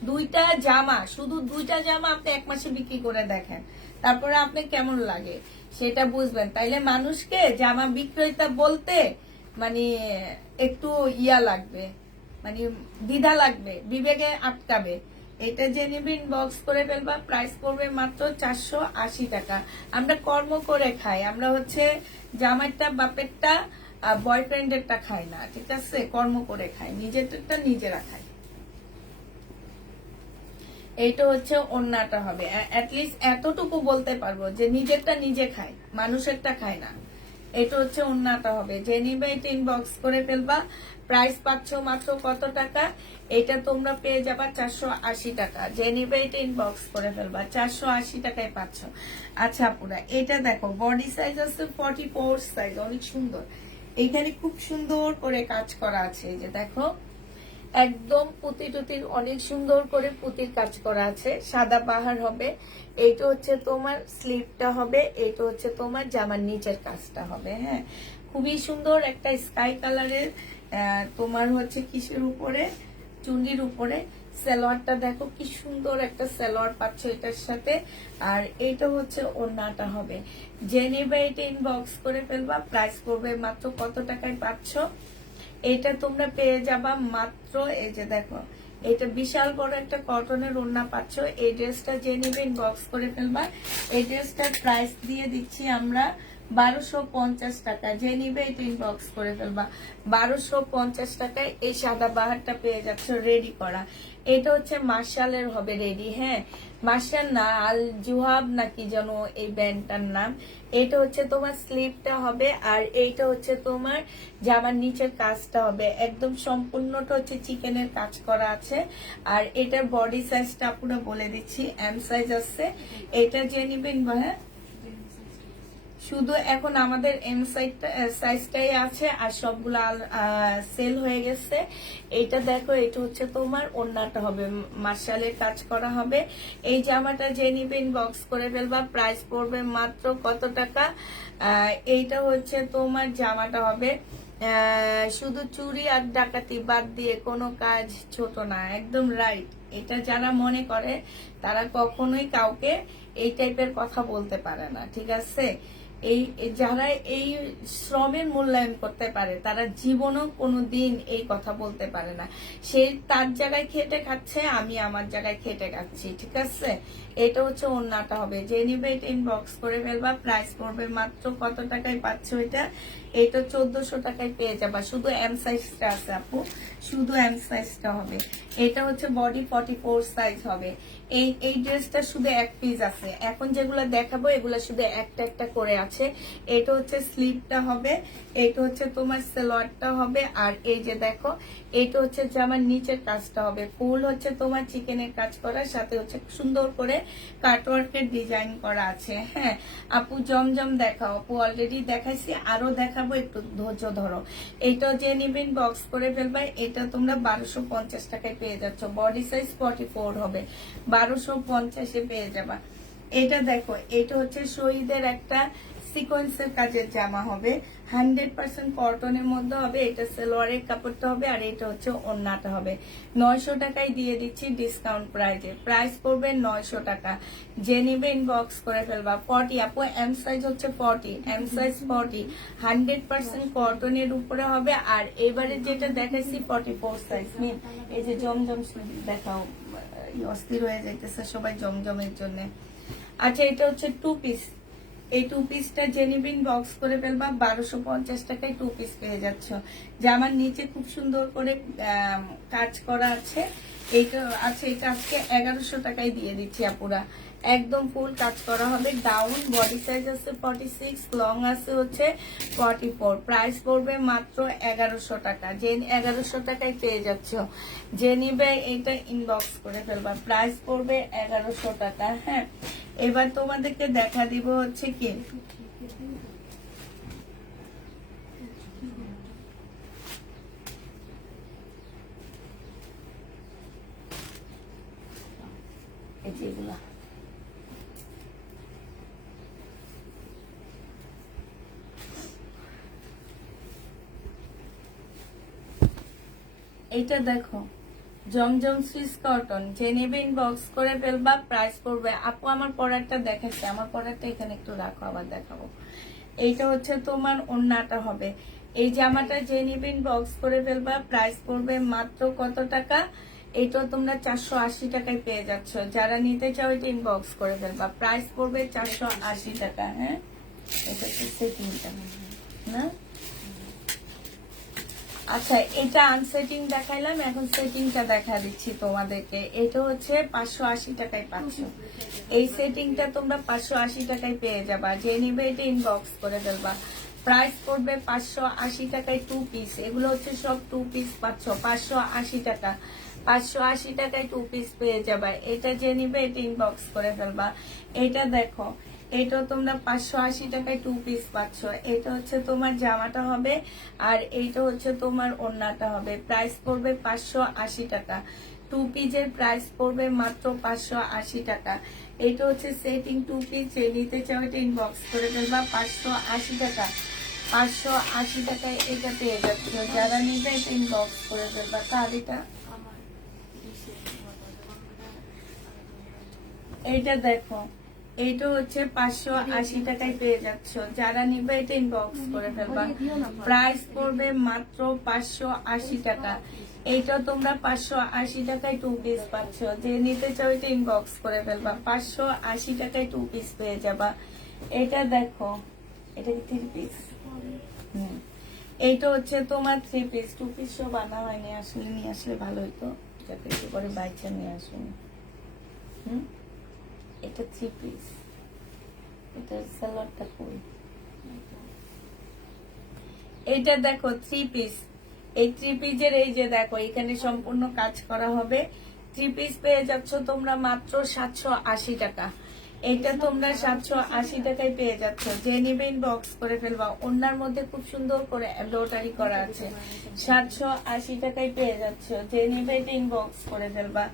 2টা জামা, শুধু 2টা জামা আপনি 1 মাসে বিক্রি করে দেখেন, তারপরে আপনি কেমন লাগে সেটা বুঝবেন। তাইলে মানুষকে জামা বিক্রেতা বলতে মানে একটু ইয়া লাগবে, মানে দ্বিধা লাগবে, বিবেকে আটকাবে। এটা জেনে বক্স করে ফেলবা, প্রাইস পড়বে মাত্র 480 টাকা। আমরা কর্ম করে খাই, আমরা হচ্ছে জামাইটা বাপেরটা বয়ফ্রেন্ডেরটা খাই না, ঠিক আছে? কর্ম করে খাই, নিজেরটা নিজেরা খাই। এইটা হচ্ছে ওন্নাটা হবে, অ্যাটলিস্ট এতটুকু বলতে পারবো যে নিজেরটা নিজে খাই, মানুষেরটা খাই না। এটা হচ্ছে ওন্নাটা হবে, যে নিবে এটা ইনবক্স করে ফেলবা। প্রাইস পাচ্ছ মাত্র কত টাকা? এটা তোমরা পেয়ে যাবা 480 টাকা। যে নিবে এটা ইনবক্স করে ফেলবা, 480 টাকায় পাচ্ছ। আচ্ছা আপুরা, এটা দেখো বডি সাইজ আছে 44 সাইজ, অনেক সুন্দর। এইখানে খুব সুন্দর করে কাজ করা আছে, এই যে দেখো একদম পুঁতি টুতির অনেক সুন্দর করে পুঁতির কাজ করা আছে, সাদা পাহাড় হবে। এইটা হচ্ছে তোমার স্লিভটা হবে, এইটা হচ্ছে তোমার জামার নিচের কাজটা হবে। হ্যাঁ, খুবই সুন্দর একটা স্কাই কালারের তোমার হচ্ছে কিসের উপরে, চুন্ডির উপরে। সালোয়ারটা দেখো কি সুন্দর একটা সালোয়ার পাচ্ছ এটার সাথে। আর এইটা হচ্ছে ওড়নাটা হবে। যে নেবে এটা ইনবক্স করে ফেলবা, প্রাইস পড়বে মাত্র কত টাকায় পাচ্ছ? এটা তোমরা পেয়ে যাবা মাত্র, এই যে দেখো এটা বিশাল বড় একটা কটনের ওড়না পাচ্ছ। এই ড্রেসটা যে নিবে ইনবক্স করে ফেলবা। এই ড্রেসটার প্রাইস দিয়ে দিচ্ছি আমরা 1250 টাকা। যে নিবে এটা ইনবক্স করে ফেলবা, 1250 টাকায় এই সাদা বাহারটা পেয়ে যাচ্ছ রেডি করা। এটা হচ্ছে মার্শালের হবে রেডি। হ্যাঁ, মার্শাল না, আল জুহাব নাকি যেন এই ব্যান্ডটার নাম। এটা হচ্ছে তোমার স্লিভটা হবে, আর এইটা হচ্ছে তোমার জামার নিচের কাজটা হবে। একদম সম্পূর্ণটা হচ্ছে চিকেনের কাজ করা আছে। আর এটার বডি সাইজটা পুরো বলে দিচ্ছি, এম সাইজ আছে। এটা যে নিবেন, হ্যাঁ শুধু এখন আমাদের এম সাইজটাই আছে, আর সবগুলো সেল হয়ে গেছে। এইটা দেখো, এটা হচ্ছে তোমার ওড়নাটা হবে, মার্শালের কাজ করা হবে। এই জামাটা যে নিবেন বক্স করে ফেলবা, প্রাইস পড়বে মাত্র কত টাকা? এইটা হচ্ছে তোমার জামাটা হবে শুধু চুড়ি আর ডাকাতি বাদ দিয়ে কোনো কাজ ছোট না, একদম রাইট। এটা যারা মনে করে তারা কখনোই কাউকে এই টাইপের কথা বলতে পারে না, ঠিক আছে? এই যারা এই শ্রমের মূল্যায়ন করতে পারে তারা জীবনেও কোনোদিন এই কথা বলতে পারে না। সে তার জায়গায় খেটে খাচ্ছে, আমি আমার জায়গায় খেটে খাচ্ছি, ঠিক আছে? এটা হচ্ছে ওড়নাটা হবে। যে নিবে এটা ইনবক্স করে ফেলবা, প্রাইস পড়বে মাত্র কত টাকায় পাচ্ছ এটা? এটা 1400 টাকায় পেয়ে যাবা। শুধু এম সাইজটা আছে আপু, শুধু এম সাইজটা হবে। এটা হচ্ছে বডি 44 সাইজ হবে। এই ড্রেসটা শুধু এক পিস আছে, এখন যেগুলো দেখাবো এগুলো শুধু একটা একটা করে আছে। এটা হচ্ছে স্লিভটা হবে, এটা হচ্ছে তোমার সালোয়ারটা হবে, আর এই যে দেখো এটা হচ্ছে জামার নিচের কাজটা হবে। ফুল হচ্ছে তোমার চিকেনের কাজ করা, সাথে হচ্ছে সুন্দর করে কাটওয়ার্কের ডিজাইন করা আছে। হ্যাঁ আপু, জমজম দেখাও। আপু অলরেডি দেখাইছি, আরো দেখাবো, একটু ধৈর্য ধরো। এইটা যে নিবেন বক্স করে ফেলবা। এটা তোমরা 1250 টাকায় পেয়ে যাচ্ছ। বডি সাইজ 44 হবে, 1250-এ পেয়ে যাবা। এটা দেখো, এটা হচ্ছে শহীদের একটা সিকোয়েন্সের কাজের জামা হবে, 100% কটনের মধ্যে হবে। এটা সালোয়ারের কাপড়টা হবে, আর এটা হচ্ছে ওড়নাটা হবে। 900 টাকায় দিয়ে দিচ্ছি ডিসকাউন্ট প্রাইজে, প্রাইস পড়বে 900 টাকা। যে নিবে ইনবক্স করে ফেলবা। 40 আপু, এম সাইজ হচ্ছে 40, এম সাইজ 40, 100% কটনের উপরে হবে। আর এবারে যেটা দেখাইছি 44 সাইজ। এই যে জমজম দেখাও, অস্থির হয়ে যাইতেছে সবাই জমজমের জন্য। আচ্ছা, এটা হচ্ছে 2 পিস। এই 2 পিসটা জেনিবিন বক্স করে ফেলবা, 1250 টাকায় 2 পিস পেয়ে যাচ্ছ। জামার নিচে খুব সুন্দর করে কাজ করা আছে। এইটা আছে, এটা আজকে 1100 টাকায় দিয়ে দিচ্ছি আপুরা। একদম ফুল কাজ করা হবে। ডাউন বডি সাইজ আছে 46, লং আছে হচ্ছে 44। প্রাইস পড়বে মাত্র 1100 টাকা। যে 1100 টাকায় পেয়ে যাচ্ছ। যে নিবে এটা ইনবক্স করে ফেলবা, প্রাইস পড়বে 1100 টাকা। হ্যাঁ, এবার তোমাদেরকে দেখা দিব হচ্ছে কি, যেগুলা এইটা দেখো জমজম সুইস কটন, যে নেবে ইনবক্স করে ফেলবা, প্রাইস পড়বে। আপু আমার পরারটা দেখাচ্ছে, আমার পরারটা এখানে একটু রাখো, আবার দেখাবো। এইটা হচ্ছে তোমার ওড়নাটা হবে। এই জামাটা যে নেবে ইনবক্স করে ফেলবা, প্রাইস পড়বে মাত্র কত টাকা? এটা তোমরা 480 টাকায় পেয়ে যাচ্ছ। যারা নিতে চাও এটা ইনবক্স করে ফেলবা, প্রাইস পড়বে 480 টাকা। হ্যাঁ, এটা হচ্ছে সেটিংটা না? আচ্ছা, এটা আনসেটিং দেখাইলাম, এখন সেটিংটা দেখা দিচ্ছি তোমাদেরকে। এটা হচ্ছে 580 টাকায় পাচ্ছ। এই সেটিংটা তোমরা 580 টাকায় পেয়ে যাবা। যে নিবে এটা ইনবক্স করে ফেলবা, প্রাইস পড়বে 580 টাকায় 2 পিস। এগুলো হচ্ছে সব 2 পিস পাচ্ছ 580 টাকা। 580 টাকায় 2 পিস পেয়ে যাবা। এটা যে নিবে এটা ইনবক্স করে ফেলবা। এটা দেখো, এটা তোমরা 580 টাকায় 2 পিস পাচ্ছ। এটা হচ্ছে তোমার জামাটা হবে, আর এইটা হচ্ছে তোমার ওড়নাটা হবে। প্রাইস পড়বে 580 টাকা। 2 পিসের প্রাইস পড়বে মাত্র 580 টাকা। এটা হচ্ছে সেটিং 2 পিস। যে নিতে চাও এটা ইনবক্স করে ফেলবা, 580 টাকা। 580 টাকায় এটা পেয়ে যাচ্ছ। যারা নিবে এটা ইনবক্স করে ফেলবা। তাহলে এইটা দেখো, এইটা হচ্ছে 580 টাকায় পেয়ে যাচ্ছ। যারা নিবে এটা ইনবক্স করে ফেলবা, প্রাইস পড়বে মাত্র 580 টাকা। এইটা তোমরা 580 টাকায় 2 পিস পাচ্ছ। যে নিতে চাও এটা ইনবক্স করে ফেলবা, 580 টাকায় 2 পিস পেয়ে যাবা। এটা দেখো, এটা কি 3 পিস? এইটা হচ্ছে তোমার 3 পিস। 2 পিস সব আনা হয়নি, আসলে নিয়ে আসলে ভালো হইতো, যাতে একটু করে বাইচা নিয়ে আসুন। এটা 3 পিস। এটা সালোয়ারটা কই? এইটা দেখো 3 পিস। এই 3 পিসের এই যে দেখো এখানে সম্পূর্ণ কাজ করা হবে। 3 পিস পেয়ে যাচ্ছ তোমরা মাত্র 780 টাকা। এটা তোমরা 780 টাকায় পেয়ে যাচ্ছ। যে নিবে ইনবক্স করে ফেলবা। ওনার মধ্যে খুব সুন্দর করে এমব্রয়ডারি করা আছে। 780 টাকায় পেয়ে যাচ্ছ। যে নিবে এটা ইনবক্স করে ফেলবা,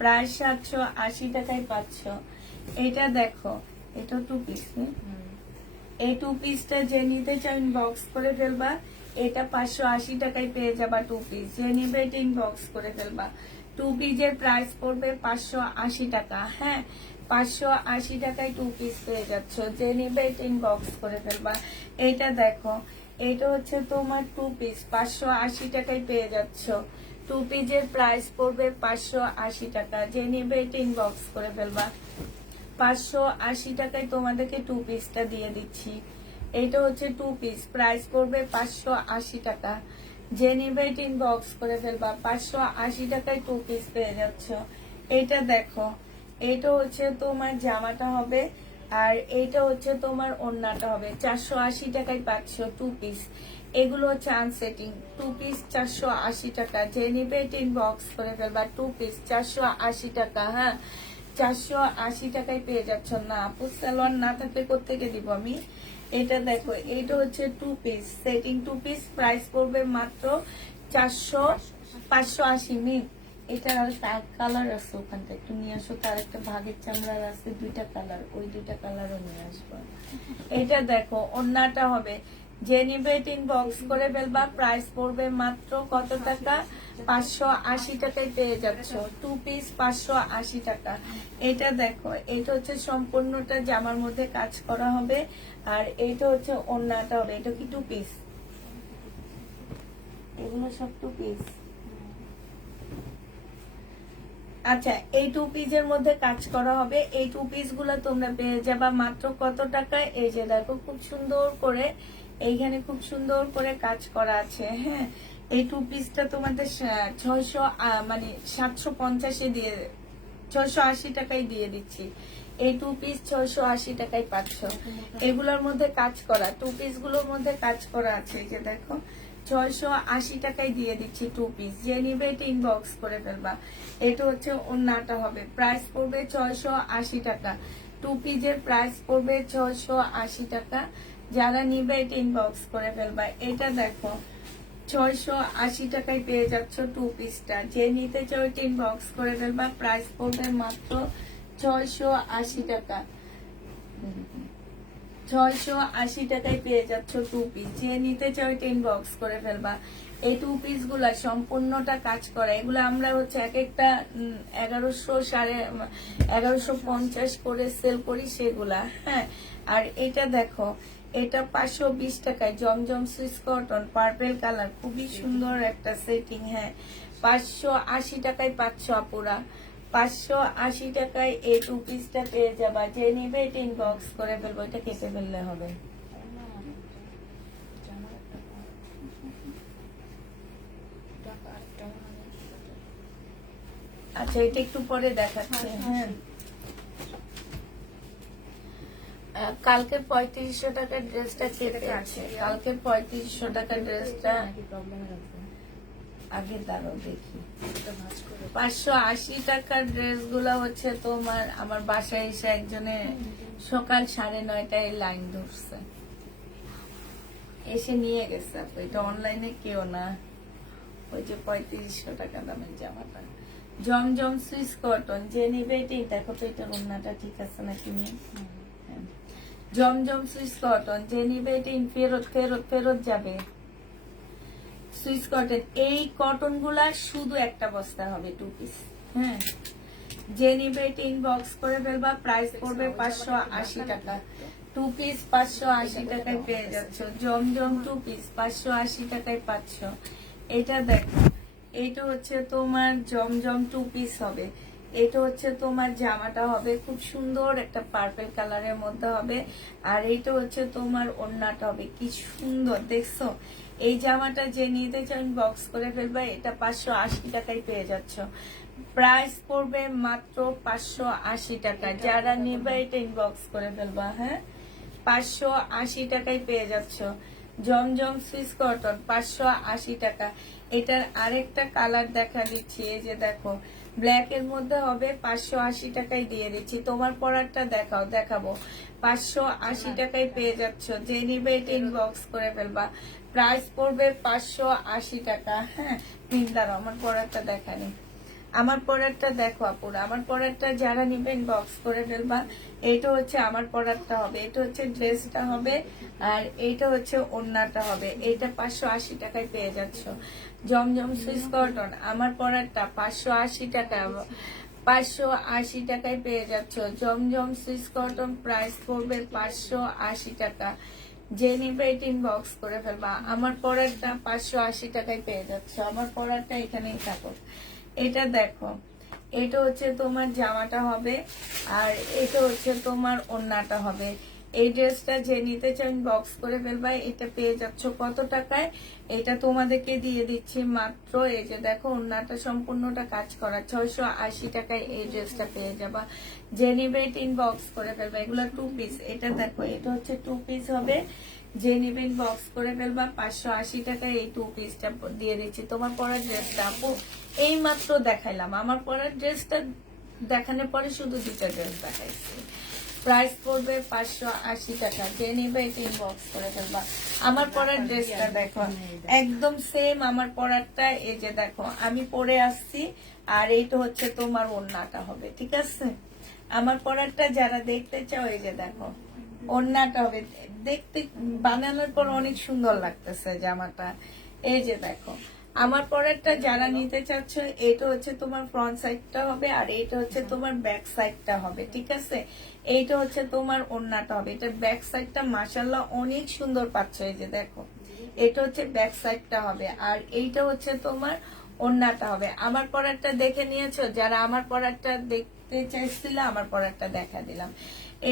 প্রায় 780 টাকায় পাচ্ছ। এটা দেখো, এটা 2 পিস। এই 2 পিসটা যে নিতে চাও ইনবক্স করে ফেলবা। এটা 580 টাকায় পেয়ে যাবা 2 পিস। যে নিবে এটা ইনবক্স করে ফেলবা। 2 পিসের প্রাইস পড়বে 580 টাকা। হ্যাঁ, 580 টাকায় 2 পিস পেয়ে যাচ্ছ। যে নিবে এটা ইনবক্স করে ফেলবা। এইটা দেখো, এটা হচ্ছে তোমার 2 পিস, 580 টাকায় পেয়ে যাচ্ছ। 2 পিসের প্রাইস পড়বে 580 টাকা। যে নিবে এটা ইনবক্স করে ফেলবা, 580 টাকায় তোমাদেরকে 2 পিসটা দিয়ে দিচ্ছি। এটা হচ্ছে 2 পিস, প্রাইস পড়বে 580 টাকা। যে নিবে এটা ইনবক্স করে ফেলবা, 580 টাকায় 2 পিস পেয়ে যাচ্ছ। এটা দেখো, এটা হচ্ছে তোমার জামাটা হবে, আর এইটা হচ্ছে তোমার ওড়নাটা হবে। 480 টাকায় পাচ্ছ 2 পিস। এগুলো হচ্ছে আনসেটিং 2 পিস 480 টাকা। যে নিবে এটা ইনবক্স করে ফেলবা, 2 পিস 480 টাকা। হ্যাঁ, 480 টাকায় পেয়ে যাচ্ছ। না আপু, সালোয়ার না থাকলে কোত্থেকে দিব আমি? এটা দেখো, এটা হচ্ছে 2 পিস সেটিং 2 পিস। প্রাইস পড়বে মাত্র 580 মিনিট। এটার আর কালার আছে, ওখানটা একটু নিয়ে আসো। তার একটা ভাগের চামড়ার আছে 2টা কালার, ওই 2টা কালারও নিয়ে আসবো। এটা দেখো, ওড়নাটা হবে। যে নিবে ইনবক্স করে ফেলবা, প্রাইস পড়বে মাত্র কত টাকা? 580 টাকায় পেয়ে যাচ্ছ 2 পিস, 580 টাকা। এটা দেখো, এটা হচ্ছে সম্পূর্ণটা জামার মধ্যে কাজ করা হবে, আর এটা হচ্ছে ওড়নাটা হবে। এটা কি 2 পিস? এগুলো সব 2 পিস। আচ্ছা, এই 2 পিসের মধ্যে কাজ করা হবে। এই 2 পিস গুলো তোমরা পেয়ে যাবা মাত্র কত টাকায়? এই যে দেখো, খুব সুন্দর করে এইখানে খুব সুন্দর করে কাজ করা আছে। হ্যাঁ, এই 2 পিসটা তোমাদের 600 মানে 750 দিয়ে 680 টাকায় দিয়ে দিচ্ছি। এই 2 পিস 680 টাকায় পাচ্ছ। এগুলোর মধ্যে কাজ করা 2 পিস গুলোর মধ্যে কাজ করা আছে। এই যে দেখো, 680 টাকায় দিয়ে দিচ্ছি 2 পিস। যে নিবে এটা ইনবক্স করে ফেলবা। এটা হচ্ছে ওড়নাটা হবে, প্রাইস পড়বে 680 টাকা। 2 পিসের প্রাইস পড়বে 680 টাকা। যারা নিবে এটা ইনবক্স করে ফেলবা। এটা দেখো, 680 টাকায় পেয়ে যাচ্ছ 2 পিসটা। যে নিতে চাও এটা ইনবক্স করে ফেলবা, প্রাইস পড়বে মাত্র 680 টাকা, 680 টাকায় পেয়ে যাচ্ছ 2 পিস। যে নিতে চাও এটা ইনবক্স করে ফেলবা। এই 2 পিস গুলা সম্পূর্ণটা কাজ করে। এগুলো আমরা হচ্ছে এক একটা 1150 করে সেল করি সেগুলা। হ্যাঁ, আর এটা দেখো, এটা 520 টাকায় জমজম সুইস কটন পার্পেল কালার, খুবই সুন্দর একটা সেটিং। হ্যাঁ, 580 টাকায় পাচ্ছ আপুরা, 580 টাকায় এই 2 পিসটা পেয়ে যাবা। যে নিবে এটা ইনবক্স করে ফেলবো, এটা কেটে ফেললে হবে। আচ্ছা, এটা একটু পরে দেখাচ্ছে। হ্যাঁ, কালকে 3500 টাকার ড্রেসটা কেটে আছে। কালকে 3500 টাকার ড্রেসটা আগে দাঁড়াও দেখি। 580 টাকার ড্রেস গুলা হচ্ছে তোমার, আমার বাসায় এসে একজনে সকাল 9:30টায় লাইন ধরছে, এসে নিয়ে গেছে। এটা অনলাইনে কেউ না, ওই যে 3500 টাকা দামের জামাটা জমজম সুইস কটন। যে নিবে এটাই দেখো তো, এটার ওড়নাটা ঠিক আছে নাকি নিয়ে। জমজম সুইস কটন, যে নিবে এটা ফেরত ফেরত ফেরত যাবে। সুইস কটন, এই কটন গুলা শুধু একটা বস্তা হবে 2 পিস। হ্যাঁ, যে নিবে এটা ইনবক্স করে ফেলবা। প্রাইস পড়বে 580 টাকা। 2 পিস 580 টাকায় পেয়ে যাচ্ছ। জমজম 2 পিস 580 টাকায় পাচ্ছ। এটা দেখো, এটা হচ্ছে তোমার জমজম 2 পিস হবে। এটা হচ্ছে তোমার জামাটা হবে খুব সুন্দর একটা পার্পল কালারের মধ্যে হবে। আর এইটা হচ্ছে তোমার ওড়নাটা হবে, কি সুন্দর দেখছো। এই জামাটা যে নিতে চান বক্স করে ফেলবা। এটা 580 টাকায় পেয়ে যাচ্ছ। প্রাইস পড়বে মাত্র 580 টাকা। যারা নিবে এটা ইনবক্স করে ফেলবা। হ্যাঁ, 580 টাকায় পেয়ে যাচ্ছ। জমজম সুইস কটন 580 টাকা। এটার আরেকটা কালার দেখা দিচ্ছি, এই যে দেখো, ব্ল্যাক এর মধ্যে হবে। 580 টাকায় দিয়ে দিচ্ছি। তোমার পরারটা দেখাবো। 580 টাকায় পেয়ে যাচ্ছ। যে নিবে এটা ইনবক্স করে ফেলবা। প্রাইস পড়বে 580 টাকা। হ্যাঁ, দাঁড়াও, আমার পরারটা দেখানি। আমার পরারটা দেখো আপুরা, আমার পরারটা যারা নিবেন বক্স করে ফেলবা। এটা হচ্ছে আমার পরারটা হবে, এটা হচ্ছে ড্রেসটা হবে, আর এইটা হচ্ছে ওড়নাটা হবে। এটা 580 টাকায় পেয়ে যাচ্ছ। জমজম সুইস কটন, আমার পরারটা 580 টাকা, 580 টাকায় পেয়ে যাচ্ছ। জমজম সুইস কটন প্রাইস পড়বে 580 টাকা। যে নিবে এটা ইনবক্স করে ফেলবা। আমার পরারটা 580 টাকায় পেয়ে যাচ্ছ। আমার পরারটা এখানেই থাকো। এটা দেখো, এটা হচ্ছে তোমার জামাটা হবে, আর এটা হচ্ছে তোমার ওড়নাটা হবে। এই ড্রেসটা যে নিতে চান বক্স করে ফেলবা। এটা পেয়ে যাচ্ছ কত টাকায়? এটা তোমাদেরকে দিয়ে দিচ্ছি মাত্র, এই যে দেখো, ওড়নাটা সম্পূর্ণটা কাজ করা, 680 টাকায় এই ড্রেসটা পেয়ে যাবা। যে নিবে এটা ইনবক্স করে ফেলবা। এগুলো 2 পিস। এটা দেখো, এটা হচ্ছে 2 পিস হবে। যে নিবেন বক্স করে ফেলবা। 580 টাকায় এই 2 পিসটা দিয়ে দিচ্ছি। তোমার পরার ড্রেসটা আপু এই মাত্র দেখাইলাম। আমার পরার ড্রেসটা দেখানোর পরে শুধু 2টা ড্রেস দেখাইছি। প্রাইস পড়বে 580 টাকা। যে নিবে এটা ইনবক্স করে ফেলবা। আমার পরার ড্রেসটা দেখো, একদম সেম আমার পরারটা। এই যে দেখো, আমি পরে আসছি, আর এইটা হচ্ছে তোমার ওড়নাটা হবে। ঠিক আছে, আমার পরারটা যারা দেখতে চাও, এই যে দেখো, ওড়নাটা হবে। দেখতে বানানোর পর অনেক সুন্দর লাগতেছে জামাটা। এই যে দেখো, আমার পরেরটা যারা নিতে চাচ্ছ, এটা হচ্ছে তোমার ফ্রন্ট সাইডটা হবে, আর এটা হচ্ছে তোমার ব্যাক সাইডটা হবে। ঠিক আছে, এইটা হচ্ছে তোমার ওড়নাটা হবে। এটা ব্যাক সাইডটা মাশাআল্লাহ অনেক সুন্দর পাচ্ছ। এই যে দেখো, এটা হচ্ছে ব্যাক সাইডটা হবে, আর এইটা হচ্ছে তোমার ওড়নাটা হবে। আমার পরেরটা দেখে নিয়েছো যারা? আমার পরেরটা দেখতে চাইছিল, আমার পরেরটা দেখা দিলাম।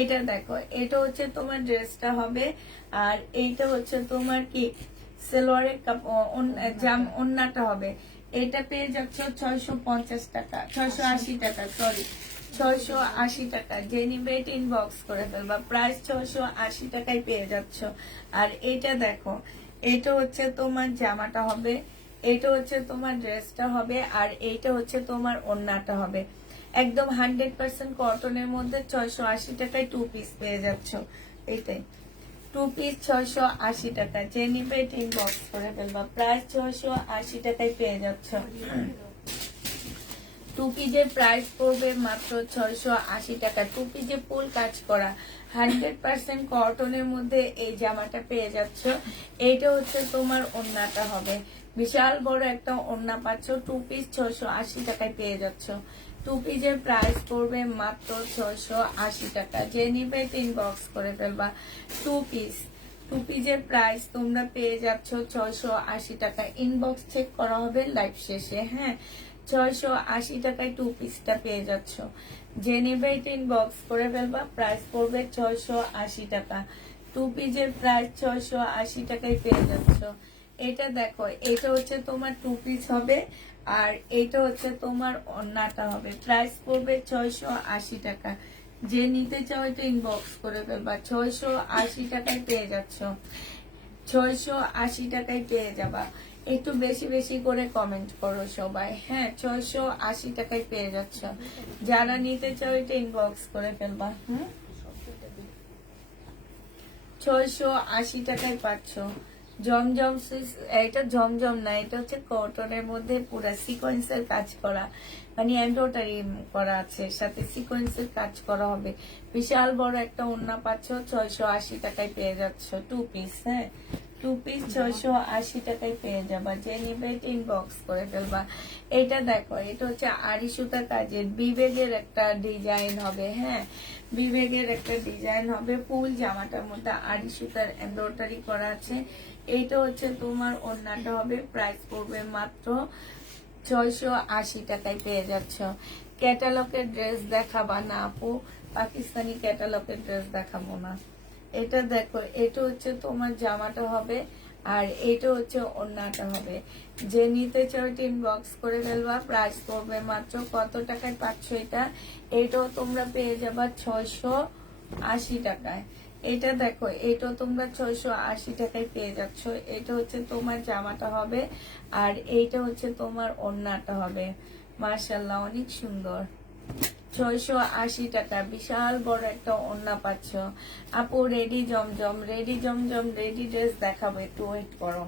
এটা দেখো, এটা হচ্ছে তোমার ড্রেসটা হবে, আর এইটা হচ্ছে তোমার কি সেলোয়ারের ওড়নাটা হবে। এটা পেয়ে যাচ্ছ 650 টাকা, 680 টাকা, সরি 680 টাকা। যে নিবে এটা ইনবক্স করে ফেলবা। প্রাইস 680 টাকায় পেয়ে যাচ্ছ। আর এটা দেখো, এটা হচ্ছে তোমার জামাটা হবে, এটা হচ্ছে তোমার ড্রেসটা হবে, আর এইটা হচ্ছে তোমার ওড়নাটা হবে। একদম 100% কটনের মধ্যে 680 টাকায় 2 পিস পেয়ে যাচ্ছ। এইটাই 2 পিস 680 টাকা। যে নিবে এটা ইনবক্স করে ফেলবা। প্রাইস 680 টাকায় পেয়ে যাচ্ছ। টু পিসের প্রাইস পড়বে মাত্র 680 টাকা। টু পিসে ফুল কাজ করা 100% কটনের মধ্যে এই জামাটা পেয়ে যাচ্ছ। এইটা হচ্ছে তোমার ওড়নাটা হবে, বিশাল বড় একটা ওড়না পাচ্ছ। টু পিস 680 টাকায় পেয়ে যাচ্ছ। টু পিসের প্রাইস পড়বে মাত্র 680 টাকা। যে নিবে ইনবক্স করে ফেলবা। টু পিসের প্রাইস তোমরা পেয়ে যাচ্ছ 680 টাকা। ইনবক্স চেক করা হবে লাইভ শেষে। হ্যাঁ, 680 টাকায় টু পিসটা পেয়ে যাচ্ছ। যে নেবে ইনবক্স করে ফেলবা। প্রাইস পড়বে 680 টাকা। টু পিসের প্রাইস 680 টাকায় পেয়ে যাচ্ছ। এটা দেখো, এটা হচ্ছে তোমার টু পিস হবে, আর এটা হচ্ছে তোমার ওড়নাটা হবে। প্রাইস পড়বে 680 টাকা। যে নিতে চাও এটা ইনবক্স করে ফেলবা। 680 টাকায় পেয়ে যাচ্ছ। 680 টাকায় পেয়ে যাবা। একটু বেশি বেশি করে কমেন্ট করো সবাই। হ্যাঁ, 680 টাকায় পেয়ে যাচ্ছ। যারা নিতে চাও এটা ইনবক্স করে ফেলবা। 680 টাকায় পাচ্ছ। জমজম, এটা জমজম না, এটা হচ্ছে কটনের মধ্যে পুরা সিকোয়েন্সের কাজ করা, মানে এমব্রয়ডারি করা আছে, সাথে সিকোয়েন্সের কাজ করা হবে। বিশাল বড় একটা ওড়না পাচ্ছ। 680 টাকায় পেয়ে যাচ্ছ টু পিস। হ্যাঁ, টু পিস 680 টাকায় পেয়ে যাবা। যে নিবে ইনবক্স করে ফেলবা। এটা দেখো, এটা হচ্ছে আড়ি সুতা কাজের বিবেগের একটা ডিজাইন হবে। হ্যাঁ, বিবেগের একটা ডিজাইন হবে। ফুল জামাটার মধ্যে আড়ি সুতার এমব্রয়ডারি করা আছে। এইটা হচ্ছে তোমার ওড়নাটা হবে। প্রাইস পড়বে মাত্র 680 টাকায় পেয়ে যাচ্ছ। ক্যাটালগের ড্রেস দেখাবা না আপু? পাকিস্তানি ক্যাটালগের ড্রেস দেখাবো না। এটা দেখো, এটা হচ্ছে তোমার জামাটা হবে, আর এটা হচ্ছে ওড়নাটা হবে। যে নিতে চাও ইনবক্স করে ফেলবা। প্রাইস পড়বে মাত্র কত টাকায় পাচ্ছ এটা? এটাও তোমরা পেয়ে যাবা 680 টাকায়। এটা দেখো, এটাও তোমরা 680 টাকায় পেয়ে যাচ্ছ। এটা হচ্ছে তোমার জামাটা হবে, আর এইটা হচ্ছে তোমার ওড়নাটা হবে। মাশাআল্লাহ, অনেক সুন্দর। 680 টাকা, বিশাল বড় একটা ওড়না পাচ্ছ। আপু রেডি জমজম, রেডি জমজম, রেডি ড্রেস দেখাবো, একটু ওয়েট করো।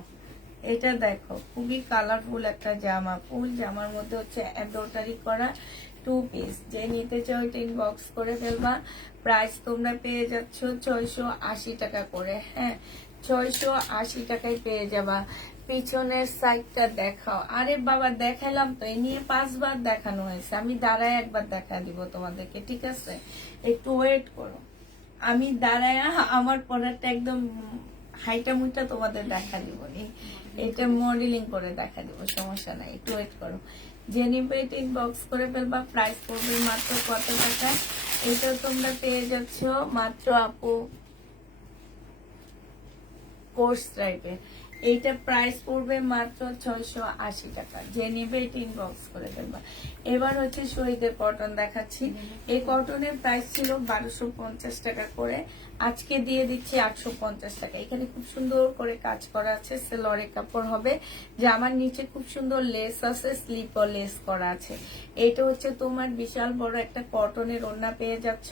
এটা দেখো, খুবই কালারফুল একটা জামা। ফুল জামার মধ্যে হচ্ছে এমব্রয়ডারি করা টু পিস। যে নিতে চাও এটা ইনবক্স করে ফেলবা। প্রাইস তোমরা পেয়ে যাচ্ছ 680 টাকা করে। হ্যাঁ, 680 টাকায় পেয়ে যাবা। পিছনের সাইডটা দেখাও। আরে বাবা, দেখালাম তো, এই নিয়ে 5 বার দেখানো হয়েছে। আমি দাঁড়ায় একবার দেখা দিব তোমাদেরকে, ঠিক আছে? একটু ওয়েট করো। আমি দাঁড়ায় আমার পরেরটা একদম হাইটা মুইটা তোমাদের দেখা দিব নি। এটা মডেলিং করে দেখা দিব, সমস্যা নাই, একটু ওয়েট করো। যে নিবে এটা ইনবক্স করে ফেলবা। প্রাইস পড়বে মাত্র কত টাকা? এটা তোমরা পেয়ে যাচ্ছ মাত্র আপু কোর্স টাইপের। এইটা প্রাইস পড়বে মাত্র 680 টাকা। যে নিবে এটা ইনবক্স করে ফেলবা। এবার হচ্ছে শহীদের কটন দেখাচ্ছি। এই কটনের প্রাইস ছিল 1250 টাকা করে, আজকে দিয়ে দিচ্ছি 850 টাকা। এখানে খুব সুন্দর করে কাজ করা আছে, সেলরের কাপড় হবে। জামার নিচে খুব সুন্দর লেস আছে, স্লিপও লেস করা আছে। এটা হচ্ছে তোমার বিশাল বড় একটা কটনের ওড়না পেয়ে যাচ্ছ।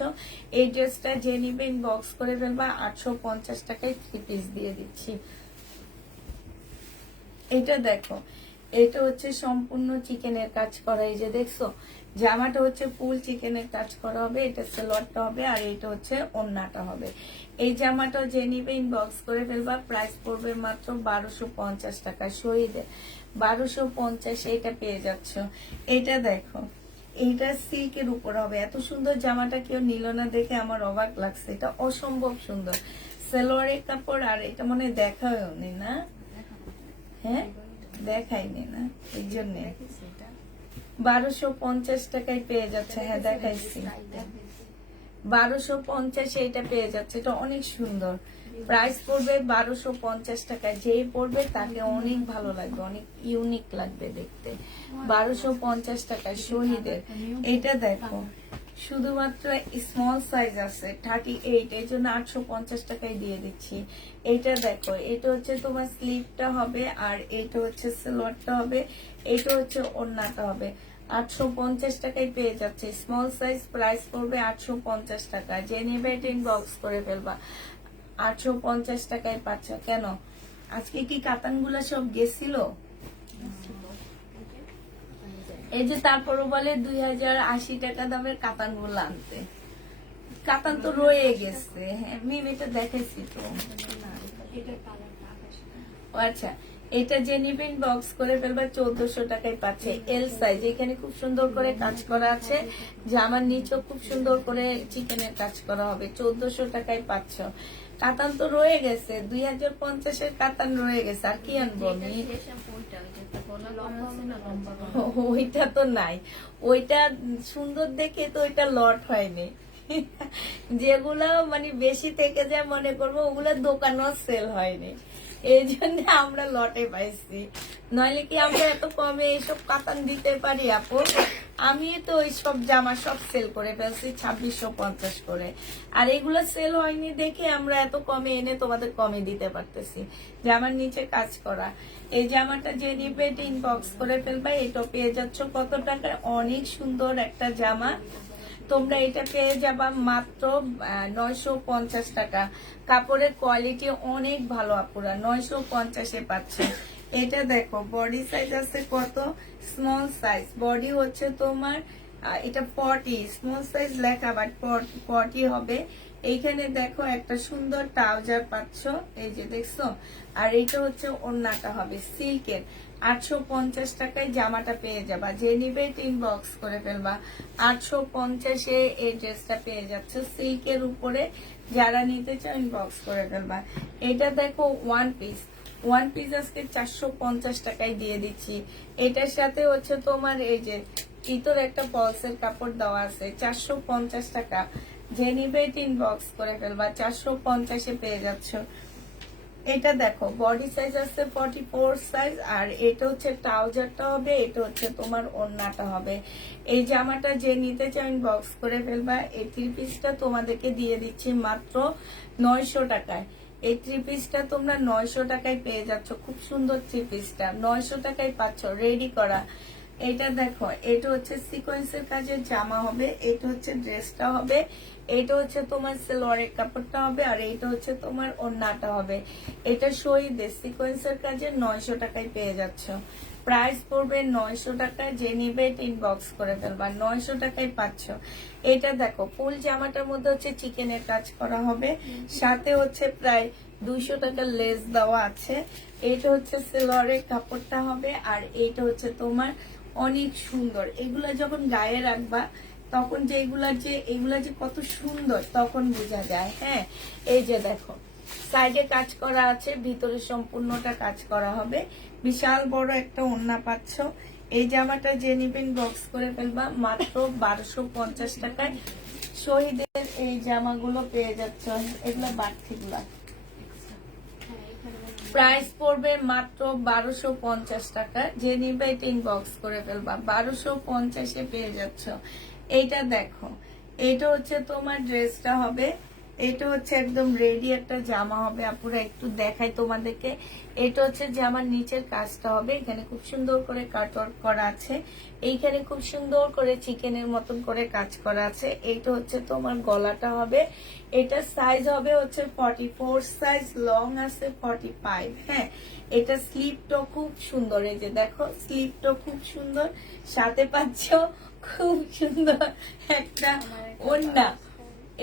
এই ড্রেসটা যে নিবে ইনবক্স করে ফেলবা। 850 টাকায় 3 পিস দিয়ে দিচ্ছি। এটা দেখো, এটা হচ্ছে সম্পূর্ণ চিকেনের কাজ করা। এই যে দেখছো, জামাটা হচ্ছে ফুল চিকেনের কাজ করা হবে। এটা সালোয়ারটা হবে, আর এটা হচ্ছে ওড়নাটা হবে। এই জামাটা যে নিবে ইনবক্স করে ফেলবা। প্রাইস পড়বে মাত্র 1250 টাকা। শহীদে 1250 এটা পেয়ে যাচ্ছ। এটা দেখো, এইটা সিল্কের উপর হবে। এত সুন্দর জামাটা কেউ নিল না দেখে আমার অবাক লাগছে। এটা অসম্ভব সুন্দর সালোয়ারের কাপড়, আর এটা মনে দেখাও নি না? হ্যাঁ, দেখাইনি না, এই জন্য 1250 টাকায় পেয়ে যাচ্ছে। হ্যাঁ, দেখাইছি 1250 এটা পেয়ে যাচ্ছে। এটা অনেক সুন্দর। প্রাইস পড়বে 1250 টাকায়। যেই পড়বে তাকে অনেক ভালো লাগবে, অনেক ইউনিক লাগবে দেখতে। 1250 টাকায় শহীদের। এটা দেখো, শুধুমাত্র স্মল সাইজ আছে 38, এই জন্য 850 টাকায় দিয়ে দিচ্ছি। এটা দেখো, এটা হচ্ছে তোমার স্লিভটা হবে, আর এটা হচ্ছে সালোয়ারটা হবে, এটা হচ্ছে ওড়নাটা হবে। 850 টাকায় পেয়ে যাচ্ছে স্মল সাইজ। প্রাইস পড়বে 850 টাকা। যে নেবে এটা ইনবক্স করে ফেলবা। 850 টাকায় পাচ্ছ। কেন আজকে কি কাতানগুলা সব গেছিল? এই যে তারপরও বলে 2080 টাকা দামের কাতান গুলো আনতে, কাতান তো রয়ে গেছে। হ্যাঁ মিম এটা দেখাইছি তো। ও আচ্ছা, এটা যে নিবেন বক্স করে ফেলবা 1400 টাকায় পাচ্ছে। এল সাইজ, এখানে খুব সুন্দর করে কাজ করা আছে, জামার নিচেও খুব সুন্দর করে চিকেনের কাজ করা হবে। 1400 টাকায় পাচ্ছ। কাতান তো রয়ে গেছে, 2050-এর কাতান রয়ে গেছে, আর কি আনবো আমি? ওইটা তো নাই, ওইটা সুন্দর দেখে তো ওইটা লট হয়নি। যেগুলো মানে বেশি থেকে যায় মনে করবো ওগুলো দোকানও সেল হয়নি, এই জন্য আমরা লটে পাইছি। নইলে কি আমরা এত কমে এইসব কাতান দিতে পারি আপু? আমি তো ওই সব জামা সব সেল করে ফেলছি 2650 করে, আর এগুলো সেল হয়নি দেখে আমরা এত কমে এনে তোমাদের কমে দিতে পারতেছি। জামার নিচে কাজ করা এই জামাটা যে নিবে ইনবক্স করে ফেলবা, এটা পেয়ে যাচ্ছ কত টাকা? অনেক সুন্দর একটা জামা, তোমরা এটা পেয়ে যাবা মাত্র 950 টাকা। কাপড়ের কোয়ালিটি অনেক ভালো আপুরা, 950-এ পাচ্ছে। এটা দেখো বডি সাইজ আছে কত, স্মল সাইজ বডি হচ্ছে তোমার, এটা 40, স্মল সাইজ লেখা বাট 40 হবে। এইখানে দেখো একটা সুন্দর ট্রাউজার পাচ্ছ, এই যে দেখছো, আর এটা হচ্ছে ওড়নাটা হবে সিল্কের। 850 টাকায় জামাটা পেয়ে যাবা, যে নিবে ইনবক্স করে ফেলবা। 850-এ এই ড্রেসটা পেয়ে যাচ্ছে সিল্কের উপরে, যারা নিতে চাও ইনবক্স করে ফেলবা। এটা দেখো ওয়ান পিস আজকে 450 টাকায় দিয়ে দিচ্ছি। এটার সাথে হচ্ছে তোমার এই যে ভিতর একটা পলসের কাপড় দেওয়া আছে, 450 টাকা। যে নিবে ইনবক্স করে ফেলবা, 450-এ পেয়ে যাচ্ছ। এটা দেখো বডি সাইজ আছে 44 সাইজ, আর এটা হচ্ছে ট্রাউজারটা হবে, এটা হচ্ছে তোমার ওড়নাটা হবে। এই জামাটা যে নিতে চাও ইনবক্স করে ফেলবা। এই 3 পিসটা তোমাদেরকে দিয়ে দিচ্ছি মাত্র 900 টাকায়। এই 3 পিসটা তোমরা 900 টাকায় পেয়ে যাচ্ছ, খুব সুন্দর 3 পিসটা 900 টাকায় পাচ্ছ রেডি করা। এটা দেখো, এটা হচ্ছে সিকোয়েন্সের কাজের জামা হবে, এটা হচ্ছে ড্রেসটা হবে, এটা হচ্ছে তোমার সালোয়ারের কাপড়টা হবে, আর এটা হচ্ছে তোমার ওড়নাটা হবে। এটা শহীদে সিকোয়েন্সের কাজে 900 টাকায় পেয়ে যাচ্ছ। প্রাইস পড়বে 900 টাকায়, যে নিবে ইনবক্স করে ফেলবা, 900 টাকায় পাচ্ছ। এটা দেখো ফুল জামাটার মধ্যে হচ্ছে চিকেনের কাজ করা হবে, সাথে হচ্ছে প্রায় 200 টাকার লেস দেওয়া আছে। এটা হচ্ছে সালোয়ারের কাপড়টা হবে, আর এইটা হচ্ছে তোমার অনেক সুন্দর। এগুলা যখন গায়ে রাখবা তখন যে এগুলা যে কত সুন্দর তখন বোঝা যায়। হ্যাঁ এই যে দেখো সাইডে কাজ করা আছে, ভিতরে সম্পূর্ণটা কাজ করা হবে। বিশাল বড় একটা ওড়না পাচ্ছ। এই জামাটা যে নিবেন বক্স করে ফেলবা মাত্র 1250 টাকায়। শহীদের এই জামাগুলো পেয়ে যাচ্ছ, এগুলা বাড়তিগুলা প্রাইস পড়বে মাত্র 1250 টাকা। যে নিবে এটা ইনবক্স করে ফেলবা, 1250-এ পেয়ে যাচ্ছ। এইটা দেখো, এটা হচ্ছে তোমার ড্রেসটা হবে, এটা হচ্ছে একদম রেডি একটা জামা হবে। আপুরা একটু দেখাই তোমাদেরকে, এটা হচ্ছে জামার নিচের কাজটা হবে, এখানে খুব সুন্দর করে কাটওয়ার্ক করা আছে, এইখানে খুব সুন্দর করে চিকেনের মতন করে কাজ করা আছে। এইটা হচ্ছে তোমার গলাটা হবে, এটা সাইজ হবে হচ্ছে 44 সাইজ, লং আছে 45। হ্যাঁ এটা স্লিপটা খুব সুন্দর, এই যে দেখো স্লিপটা খুব সুন্দর, সাথে পাচ্ছ খুব সুন্দর একটা ওড়না।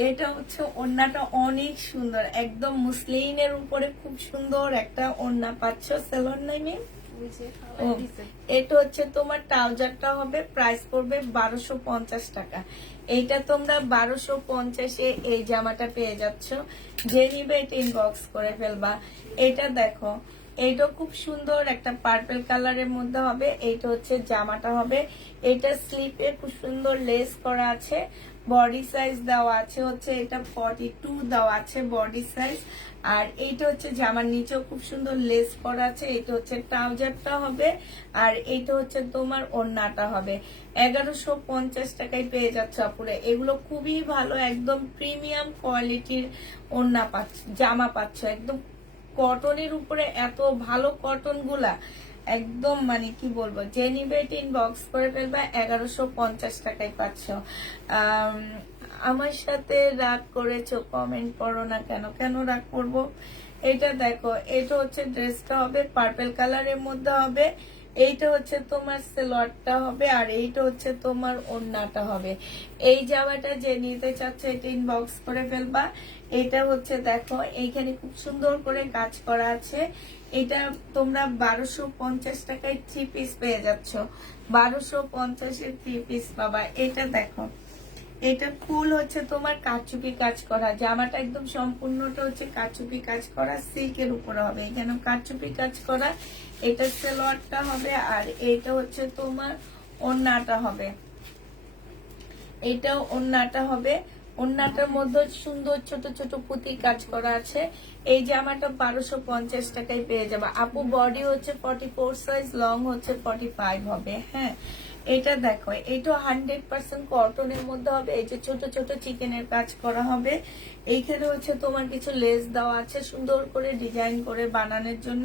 এটা হচ্ছে ওড়নাটা অনেক সুন্দর, একদম মুসলিনের উপরে খুব সুন্দর একটা ওড়না পাচ্ছ। সেলর নাই মেয়ে, এটা হচ্ছে তোমার ট্রাউজারটা হবে, প্রাইস পড়বে 1250 টাকা। এইটা তোমরা 1250-এ এই জামাটা পেয়ে যাচ্ছ। যে নিবে এটা ইনবক্স করে ফেলবা। এটা দেখো, এইটা খুব সুন্দর একটা পার্পল কালারের মধ্যে হবে, এইটা হচ্ছে জামাটা হবে। এটা স্লিপে খুব সুন্দর লেস করা আছে, বডি সাইজ দেওয়া আছে হচ্ছে এটা 42 দেওয়া আছে বডি সাইজ। আর এইটা হচ্ছে জামার নিচেও খুব সুন্দর লেস করা আছে, এটা হচ্ছে ট্রাউজারটা হবে, আর এইটা হচ্ছে তোমার ওড়নাটা হবে। 1150 টাকায় পেয়ে যাচ্ছে আপুরে। এগুলো খুবই ভালো, একদম প্রিমিয়াম কোয়ালিটির ওড়না পাচ্ছ, জামা পাচ্ছ, একদম কটনের উপরে এত ভালো কটন গুলা, একদম মানে কি বলবো, যে নিবে ইনবক্স করে ফেলবা, 1150 টাকায় পাচ্ছ। আমার সাথে রাগ করেছো, কমেন্ট করো না কেন, কেন রাগ করবো? এটা দেখো, এটা হচ্ছে ড্রেসটা হবে পার্পল কালারের মধ্যে হবে, এইটা হচ্ছে তোমার সেলোয়ারটা হবে, আর এইটা হচ্ছে তোমার ওড়নাটা হবে। এই জামাটা যে নিতে চাচ্ছে এটা ইনবক্স করে ফেলবা। এটা হচ্ছে দেখো এইখানে খুব সুন্দর করে কাজ করা আছে। এটা তোমরা 1250 টাকায় 3 পিস পেয়ে যাচ্ছ। 1250-এর 3 পিস পাবা। এটা দেখো, এটা ফুল হচ্ছে তোমার কারচুপি কাজ করা। জামাটা একদম সম্পূর্ণটা হচ্ছে কারচুপি কাজ করা, সিল্কের উপরে হবে, এখানে কারচুপি কাজ করা। এটা সালোয়ারটা হবে, আর এটা হচ্ছে তোমার ওড়নাটা হবে। এটাও ওড়নাটা হবে। ওড়নাটার মধ্যে সুন্দর ছোট ছোট পুঁতি কাজ করা আছে। এই জামাটা 1250 টাকায় পেয়ে যাবে আপু। বডি হচ্ছে 44 সাইজ, লং হচ্ছে 45 হবে। হ্যাঁ, এটা দেখো, এটা 100% কটনের মধ্যে হবে। এই যে ছোট ছোট চিকেনের কাজ করা হবে। এইখানে হচ্ছে তোমার কিছু লেস দেওয়া আছে সুন্দর করে ডিজাইন করে বানানোর জন্য।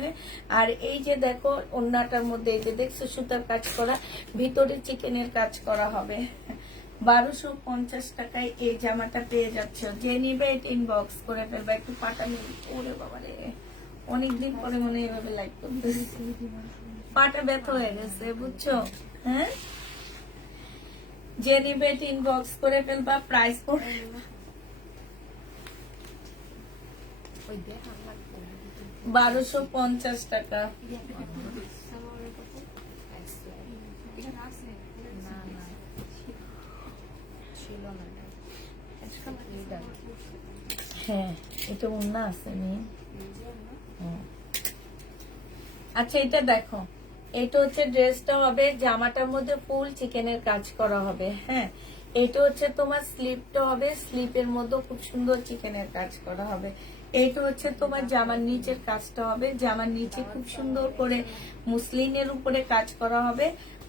আর এই যে দেখো ওড়নাটার মধ্যে এই যে দেখছো সুতার কাজ করা, ভিতরে চিকেনের কাজ করা হবে। 1250 টাকায় এই জামাটা পেয়ে যাচ্ছ। যে নিবে এটা ইনবক্স করে ফেলবা। একটু পাটা নিয়ে, ওরে বাবা রে, অনেকদিন পরে মনে হয় এভাবে লাইক করতেছি, পাটা ব্যথা হয়ে গেছে বুঝছো। হ্যাঁ, যে নিবে এটা ইনবক্স করে ফেলবা। প্রাইস 1250 টাকা। হ্যাঁ, এটা ওড়না আছে নি। আচ্ছা, এটা দেখো, এটা হচ্ছে ড্রেসটা হবে, জামাটার মধ্যে ফুল চিকেনের কাজ করা হবে। হ্যাঁ, এটা হচ্ছে তোমার স্লিপটা হবে, স্লিপের মধ্যে খুব সুন্দর চিকেনের কাজ করা হবে। এইটা হচ্ছে তোমার জামার নিচের কাজটা হবে, জামার নিচে খুব সুন্দর করে মুসলিনের উপরে কাজ করা হবে।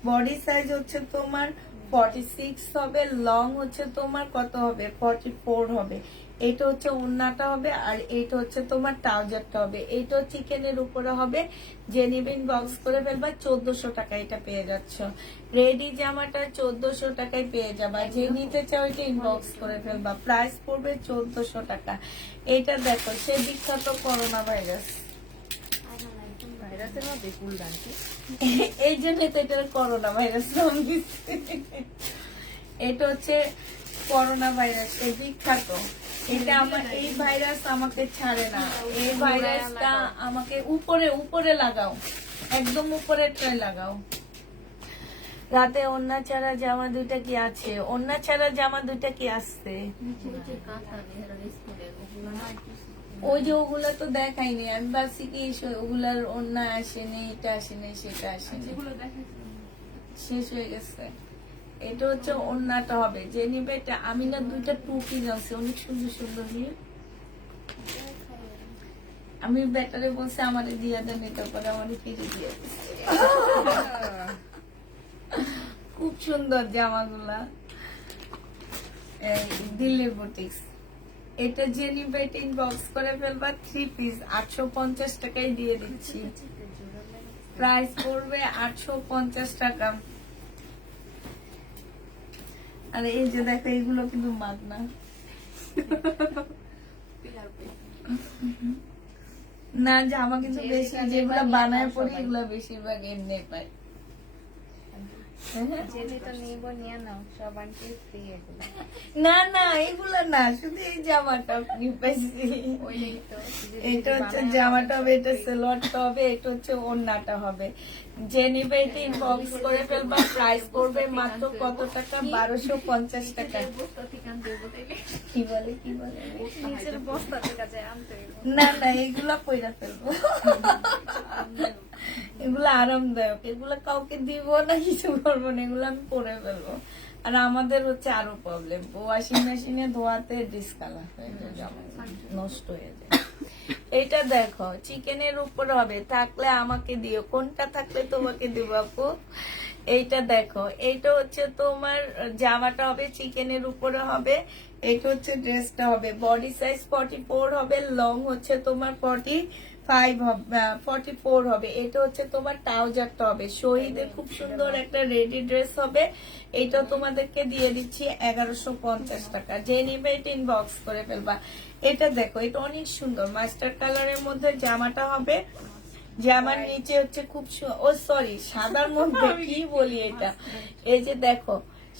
বডি সাইজ হচ্ছে তোমার 46 হবে, লং হচ্ছে তোমার কত হবে 44 হবে। এটা হচ্ছে ওড়নাটা হবে, আর এটা হচ্ছে তোমার ট্রাউজারটা হবে। এইটা চিকেনের উপরে হবে। যে নিবেন বক্স করে ফেলবা। 1400 টাকা এটা পেয়ে যাচ্ছ। রেডি জামাটা 1400 টাকায় পেয়ে যাবা। যে নিতে চাও এটা ইনবক্স করে ফেলবা। প্রাইস পড়বে 1400 টাকা। এটা দেখো, সে বিখ্যাত করোনা ভাইরাস, এই জন্য তো এটা করোনা ভাইরাস নাম দিচ্ছে। এটা হচ্ছে করোনা ভাইরাস, এই বিখ্যাত। এটা আমার, এই ভাইরাস আমাকে ছাড়ে না। এই ভাইরাসটা আমাকে উপরে উপরে লাগাও, একদম উপরে ট্রাই লাগাও। রাতে ওন্না ছাড়া জামা দুইটা কি আছে? ওন্না ছাড়া জামা দুইটা কি আসছে? ওই যে ওগুলা তো দেখাইনি আমি, ভাবছি কি ওগুলার ওন্না আসেনি, এটা আসেনি, সেটা আসেনি, শেষ হয়ে গেছে। এটা হচ্ছে ওন্নাটা হবে। যে নিবে এটা, আমি না দুইটা টু পিস আছে অনেক সুন্দর সুন্দর। আমি ব্যাটারে বলছি আমারে দিয়া দেন, এটা করে আমারে ফিরে দিয়ে দিচ্ছে। খুব সুন্দর জামাগুলা, দিল্লির বুটিক্স। এটা যে নিবে এটা ইনবক্স করে ফেলবা। 3 পিস 850 টাকায় দিয়ে দিচ্ছি। প্রাইস পড়বে 850 টাকা। আর এই যে দেখো, এইগুলো কিন্তু মাগনা। না, জামা কিন্তু বেশি যেগুলা বানায় পরে এগুলা বেশিরভাগ এমনি পাই। না না, এগুলা না, শুধু এই জামাটা পাইছি। এটা হচ্ছে জামাটা হবে, এটা সালোয়ারটা হবে, এটা হচ্ছে ওড়নাটা হবে। যে নিবে এটা ইনবক্স করে ফেলবা। প্রাইস পড়বে মাত্র কত টাকা? 1250 টাকা। কি বলে কি বলে? না না, এগুলা পয়রা ফেলবো। এগুলো আরামদায়ক, এগুলো কাউকে দিব না, কিছু করবো না, এগুলো আমি পরে ফেলবো। আর আমাদের হচ্ছে আরো প্রবলেম, ওয়াশিং মেশিনে ধোয়াতে ডিসকালার হয়ে যায়, নষ্ট হয়ে যায়। এটা দেখো, চিকেনের উপরে হবে, থাকলে আমাকে দিও, কোনটা থাকলে তোমাকে দিব আপু। এইটা দেখো, এইটা হচ্ছে তোমার জামাটা হবে, চিকেনের উপরে হবে। এইটা হচ্ছে ড্রেসটা হবে। বডি সাইজ 44 হবে, লং হচ্ছে তোমার 44 হবে। এটা হচ্ছে তোমার ট্রাউজারটা হবে। শহীদের খুব সুন্দর একটা রেডি ড্রেস হবে। এটা তোমাদেরকে দিয়ে দিচ্ছি 1150 টাকা। যে নিবে এটা ইনবক্স করে ফেলবা। এটা দেখো, এটা অনেক সুন্দর মাস্টার কালারের মধ্যে জামাটা হবে। জামার নিচে হচ্ছে খুব ও সরি সাদার মধ্যে কি বলি এটা, এই যে দেখো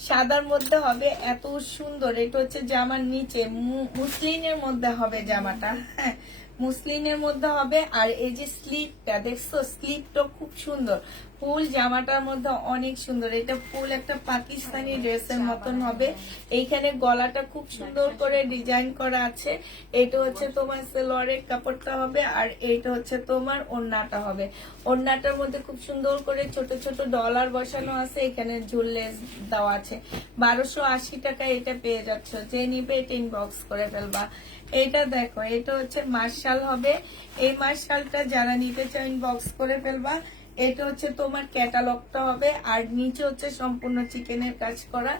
সাদার মধ্যে হবে এত সুন্দর। এটা হচ্ছে জামার নিচে মুসলিনের মধ্যে হবে জামাটা, হ্যাঁ মুসলিনের মধ্যে হবে। আর এই যে স্লিপটা দেখছো, স্লিপটা খুব সুন্দর, ফুল জামাটার মধ্যে অনেক সুন্দর। এটা ফুল একটা পাকিস্তানি ড্রেসের মতন হবে। এইখানে গলাটা খুব সুন্দর করে ডিজাইন করা আছে। এটা হচ্ছে তোমার সেলোয়ারের কাপড়টা হবে, আর এইটা হচ্ছে তোমার ওড়নাটা হবে। ওড়নাটার মধ্যে খুব সুন্দর করে ছোট ছোট ডলার বসানো আছে, এখানে ঝুললে দেওয়া আছে। 1280 টাকা এটা পেয়ে যাচ্ছ, যে নিবে এটা ইনবক্স করে ফেলবা। এটা দেখো, এটা হচ্ছে মার্শাল হবে। এই মার্শালটা যারা নিতে চাও ইনবক্স করে ফেলবা। এটা হচ্ছে তোমার ক্যাটালগটা হবে, আর নিচে হচ্ছে সম্পূর্ণ চিকেনের কাজ করা।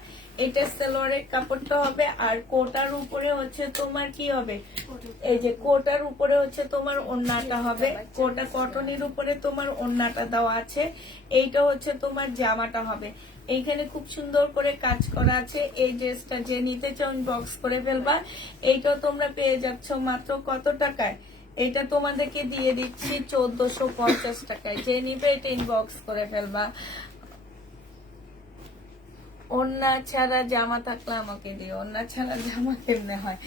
এটা সেলোয়ারের কাপড়টা হবে, আর কোটার উপরে হচ্ছে তোমার কি হবে, এই যে কোটার উপরে হচ্ছে তোমার ওড়নাটা হবে। কোটা কটনের উপরে তোমার ওড়নাটা দেওয়া আছে। এইটা হচ্ছে তোমার জামাটা হবে। এইখানে খুব সুন্দর করে কাজ করা আছে। এই ড্রেসটা যে নিতে চাও ইনবক্স করে ফেলবা। এইটাও তোমরা পেয়ে যাচ্ছ মাত্র কত টাকায়, এটা তোমাদেরকে দিয়ে দিচ্ছি 1450 টাকায়। যে নিবে এটা ইনবক্স করে ফেলবা। ওড়না ছাড়া জামা থাকলে আমাকে দিও, ওড়না ছাড়া জামা কেমনে হয়।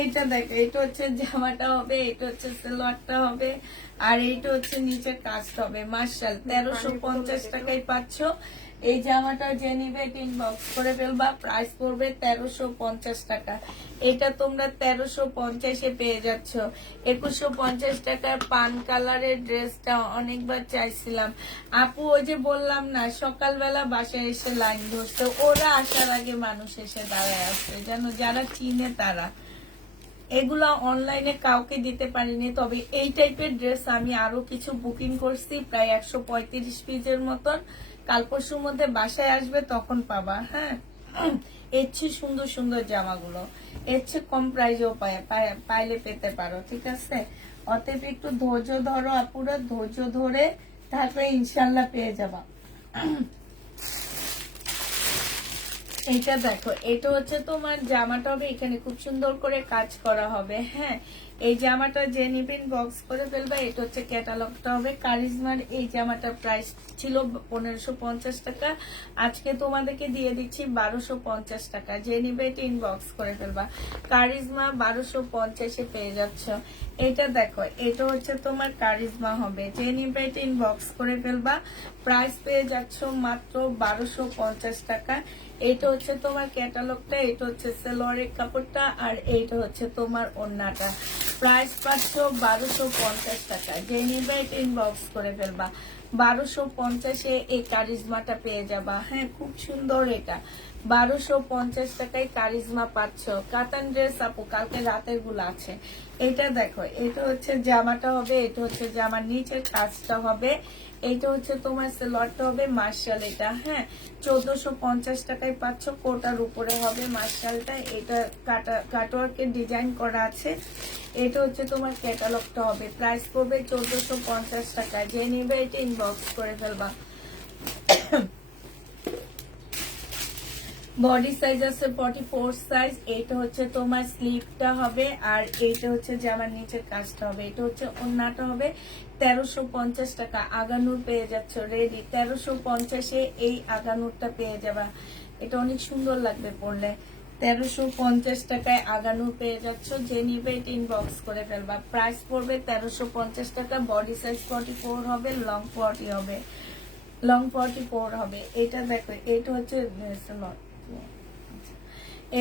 এইটা দেখো, এটা হচ্ছে জামাটা হবে, এটা হচ্ছে সালোয়ারটা হবে, আর এইটা হচ্ছে নিচের কাজটা হবে। মার্শাল 1350 টাকায় পাচ্ছ। এই জামাটা যে নিবে ইনবক্স করে ফেলবা। প্রাইস পড়বে 1350 টাকা। এটা তোমরা 1350-এ পেয়ে যাচ্ছ। 2150 টাকার পান কালারের ড্রেসটা অনেকবার চাইছিলাম আপু, ওই যে বললাম না সকালবেলা বাসায় এসে লাইন ধরছে, ওরা আসার আগে মানুষ এসে দাঁড়ায় আসছে জানো, যারা চিনে তারা। এগুলা অনলাইনে কাউকে দিতে পারিনি, তবে এই টাইপের ড্রেস আমি আরো কিছু বুকিং করছি, প্রায় 135 পিসের মতন। কাল পরশুর মধ্যে বাসায় আসবে, তখন পাবা। হ্যাঁ, এর চেয়ে সুন্দর সুন্দর জামাগুলো এর চেয়ে কম প্রাইজেও পাইলে পেতে পারো, ঠিক আছে। অতএব একটু ধৈর্য ধরো আপুরা, ধৈর্য ধরে তারপরে ইনশাল্লাহ পেয়ে যাবা। এটা দেখো, এটা হচ্ছে তোমার জামাটা হবে, এখানে খুব সুন্দর করে কাজ করা হবে। হ্যাঁ, এই জামাটা যে নিবেন বক্স করে ফেলবে। এটা হচ্ছে ক্যাটালগটা হবে। কারিজমার এই জামাটার প্রাইস ছিল 1550 টাকা, আজকে তোমাদেরকে দিয়ে দিচ্ছি 1250 টাকা। যে নিবে এটা ইনবক্স করে ফেলবা। কারিজমা 1250-এ পেয়ে যাচ্ছ। এটা দেখো, এটা হচ্ছে তোমার কারিজমা হবে। যে নিবে এটা ইনবক্স করে ফেলবা। প্রাইস পেয়ে যাচ্ছ মাত্র 1250 টাকা। এইটা হচ্ছে তোমার ক্যাটালগটা, এটা হচ্ছে সেলোয়ারের কাপড়টা, আর এইটা হচ্ছে তোমার ওড়নাটা। প্রাইস পাচ্ছ 1250 টাকা। যে নিবে এটা ইনবক্স করে ফেলবা। 1250-এ এই কারিজমাটা পেয়ে যাবা। হ্যাঁ, খুব সুন্দর এটা। 1250 টাকায় কারিজমা পাচ্ছ। কাতান ড্রেস আপু, কালকে রাতের গুলো আছে। এটা দেখো, এটা হচ্ছে জামাটা হবে, এটা হচ্ছে জামার নিচের কাজটা হবে। এইটা হচ্ছে তোমার সেলোয়ারটা হবে। মার্শাল এটা, হ্যাঁ 1450 টাকায় পাচ্ছ। কোটার উপরে হবে মার্শালটা। এটা কাটওয়ার্কের ডিজাইন করা আছে। এটা হচ্ছে তোমার ক্যাটালগটা হবে। প্রাইস পড়বে 1450 টাকায়। যে নিবে এটা ইনবক্স করে ফেলবা। বডি সাইজ আছে 44 সাইজ। এইটা হচ্ছে তোমার স্লিভটা হবে, আর এইটা হচ্ছে জামার নিচের কাজটা হবে। এটা হচ্ছে ওড়নাটা হবে। 1350 টাকা। আগানুর পেয়ে যাচ্ছ রেডি। 1350-এ এই আগানুরটা পেয়ে যাবা। এটা অনেক সুন্দর লাগবে পরলে। 1350 টাকায় আগানুর পেয়ে যাচ্ছ। যে নিবে এটা ইনবক্স করে ফেলবা। প্রাইস পড়বে 1350 টাকা। বডি সাইজ 44 হবে, লং 40 হবে, লং 44 হবে। এটা দেখো, এটা হচ্ছে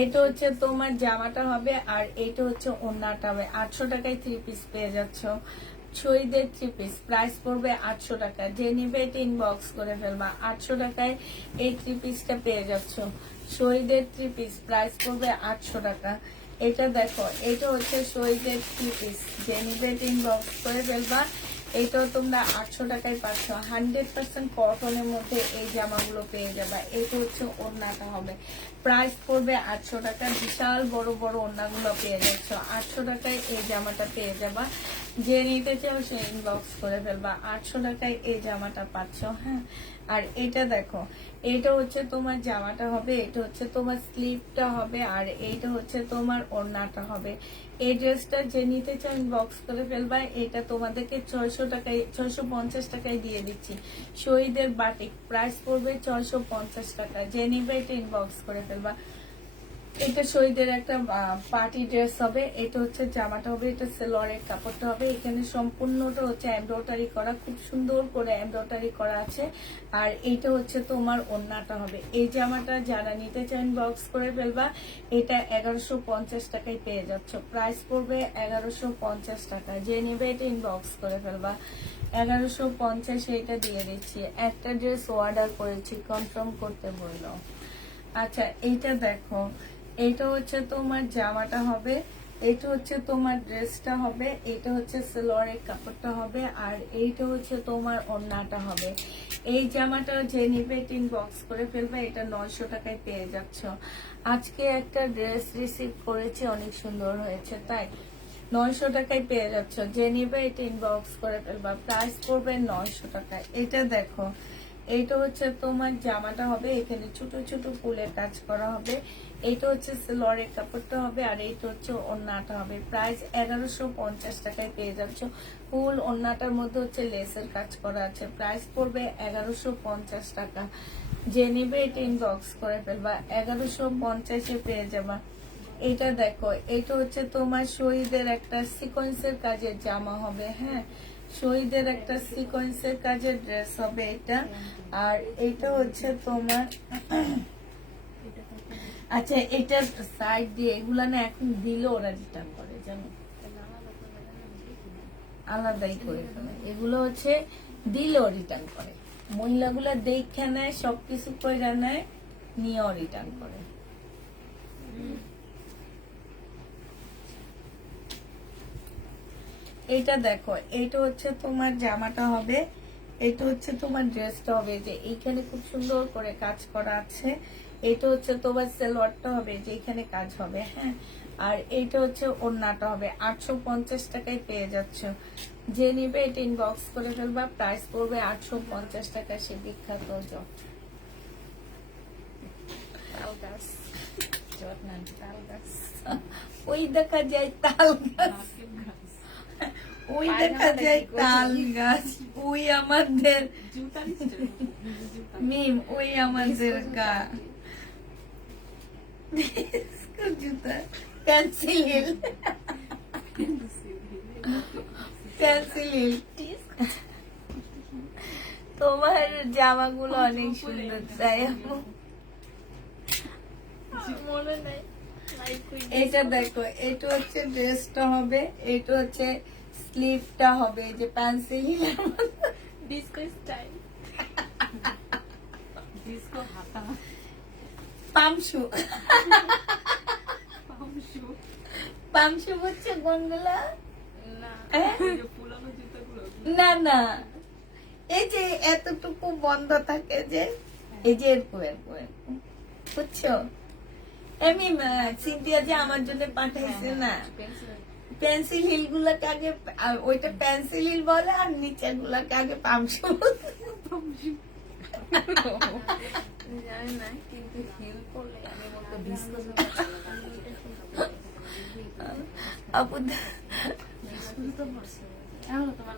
এটা হচ্ছে তোমার জামাটা হবে, আর এটা হচ্ছে ওড়নাটা হবে। 800 টাকায় 3 পিস পেয়ে যাচ্ছ। ছয়দের 3 পিস প্রাইস পড়বে 800 টাকা। যে নিবে এটা ইনবক্স করে ফেলবা। 800 টাকায় এই 3 পিসটা পেয়ে যাচ্ছ। শহীদের 3 পিস প্রাইস পড়বে 800 টাকা। এটা দেখো, এটা হচ্ছে শহীদের 3 পিস। যে নিবে এটা ইনবক্স করে ফেলবা। এটাও তোমরা 800 টাকায় পাচ্ছ। 100% কটনের মধ্যে এই জামাগুলো পেয়ে যাবা। এটা হচ্ছে ওড়নাটা হবে। প্রাইস পড়বে 800 টাকা। বিশাল বড় বড় ওড়নাগুলো পেয়ে যাচ্ছ। 800 টাকায় এই জামাটা পেয়ে যাবা। যে নিতে চাও সে ইনবক্স করে ফেলবা। 800 টাকায় এই জামাটা পাচ্ছ। হ্যাঁ, আর এটা দেখো, এটা হচ্ছে তোমার জামাটা হবে, এটা হচ্ছে তোমার স্লিভটা হবে, আর এইটা হচ্ছে তোমার ওড়নাটা হবে। এই ড্রেসটা যে নিতে চাও ইনবক্স করে ফেলবা। এটা তোমাদেরকে 600 টাকায় 650 টাকায় দিয়ে দিচ্ছি। শহীদের বাটিক প্রাইস পড়বে 650 টাকা। যে নিবে এটা ইনবক্স করে ফেলবা। এটা শহীদের একটা পার্টি ড্রেস হবে। এটা হচ্ছে জামাটা হবে, এটা সেলোয়ারের কাপড়টা হবে। এখানে সম্পূর্ণটা হচ্ছে এমব্রয়ডারি করা, খুব সুন্দর করে এমব্রয়ডারি করা আছে। আর এইটা হচ্ছে তোমার ওড়নাটা হবে। এই জামাটা যারা নিতে চান বক্স করে ফেলবা। এটা 1150 টাকায় পেয়ে যাচ্ছ। প্রাইস পড়বে 1150 টাকা। যে নেবে এটা ইনবক্স করে ফেলবা। 1150 এটা দিয়ে দিচ্ছি। একটা ড্রেস অর্ডার করেছি, কনফার্ম করতে বললো। আচ্ছা, এইটা দেখো, এইটা হচ্ছে তোমার জামাটা হবে, এটা হচ্ছে তোমার ড্রেসটা হবে, এটা হচ্ছে সালোয়ারের কাপড়টা হবে, আর এইটা হচ্ছে তোমার ওড়নাটা হবে। এই জামাটা যে নিবে ইনবক্স করে ফেলবে। এটা 900 টাকায় পেয়ে যাচ্ছ। আজকে একটা ড্রেস রিসিভ করেছি, অনেক সুন্দর হয়েছে, তাই 900 টাকায় পেয়ে যাচ্ছ। যে নিবে এটা ইনবক্স করে ফেলবা। প্রাইস পড়বে 900 টাকায়। এটা দেখো, এইটা হচ্ছে তোমার জামাটা হবে, এখানে ছোট ছোট ফুলের কাজ করা হবে। এইটা হচ্ছে সালোয়ারের কাপড়টা হবে, আর এইটা হচ্ছে ওড়নাটা হবে। প্রাইস 1150 টাকায় পেয়ে যাচ্ছ। ফুল ওড়নাটার মধ্যে হচ্ছে লেসের কাজ করা আছে। প্রাইস পড়বে 1150 টাকা। যে নিবে এটা ইনবক্স করে ফেলবা। 1150-এ পেয়ে যাবা। এটা দেখো, এটা হচ্ছে তোমার শহীদের একটা সিকোয়েন্সের কাজের জামা হবে। হ্যাঁ, শহীদের একটা সিকোয়েন্সের কাজের ড্রেস হবে এটা। আর এটা হচ্ছে তোমার আচ্ছা, এটা সাইড দিয়ে এগুলা না এখন দিলে ওরা রিটার্ন করে, জানো, আলাদাই করে ফেলে। এগুলো হচ্ছে দিলেও রিটার্ন করে। মহিলাগুলা দেখে নেয়, সবকিছু করে নেয়, নিয়েও রিটার্ন করে। এটা দেখো, এটা হচ্ছে তোমার জামাটা হবে, এটা হচ্ছে তোমার ড্রেসটা হবে। যে এইখানে খুব সুন্দর করে কাজ করা আছে। এটা হচ্ছে তোমার সালোয়ারটা হবে, যে এখানে কাজ হবে। হ্যাঁ, আর এইটা হচ্ছে ওড়নাটা হবে। 850 টাকায় পেয়ে যাচ্ছ। যে নিবে এটা ইনবক্স করে ফেলবা। প্রাইস পড়বে 850 টাকা। সে বিখ্যাত জট ওই দেখা যায় তাল গাছ, ওই দেখা যায় তাল গাছ, ওই আমাদের মিম, ওই আমাদের গা জুতা পেন্সিল হিল, পেন্সিল হিল। তোমার জামাগুলো অনেক সুন্দর, তাই মনে নাই। এটা দেখো, এটা হচ্ছে ড্রেসটা হবে, এটা হচ্ছে স্লিভটা হবে, যে পেন্সিল ডিস্কো স্টাইল, ডিস্কো হাতা, পামশু, পামশু। পামশু হচ্ছে কোনগুলা? না, হ্যাঁ? ওই যে পুরানো জুতাগুলো। না না, এই যে এতটুকু বন্ধ থাকে, যে এই যে এরকম এরকম এরকম, বুঝছো? এমনি সিনথিয়া যে আমার জন্য পাঠাইছে না, পেন্সিল হিল গুলাকে আগে, ওইটা পেন্সিল হিল বলে, আর নিচের গুলাকে আগে পামশু। জানি না, কিন্তু হিল করলে আমি মতো ডিস্কো আপু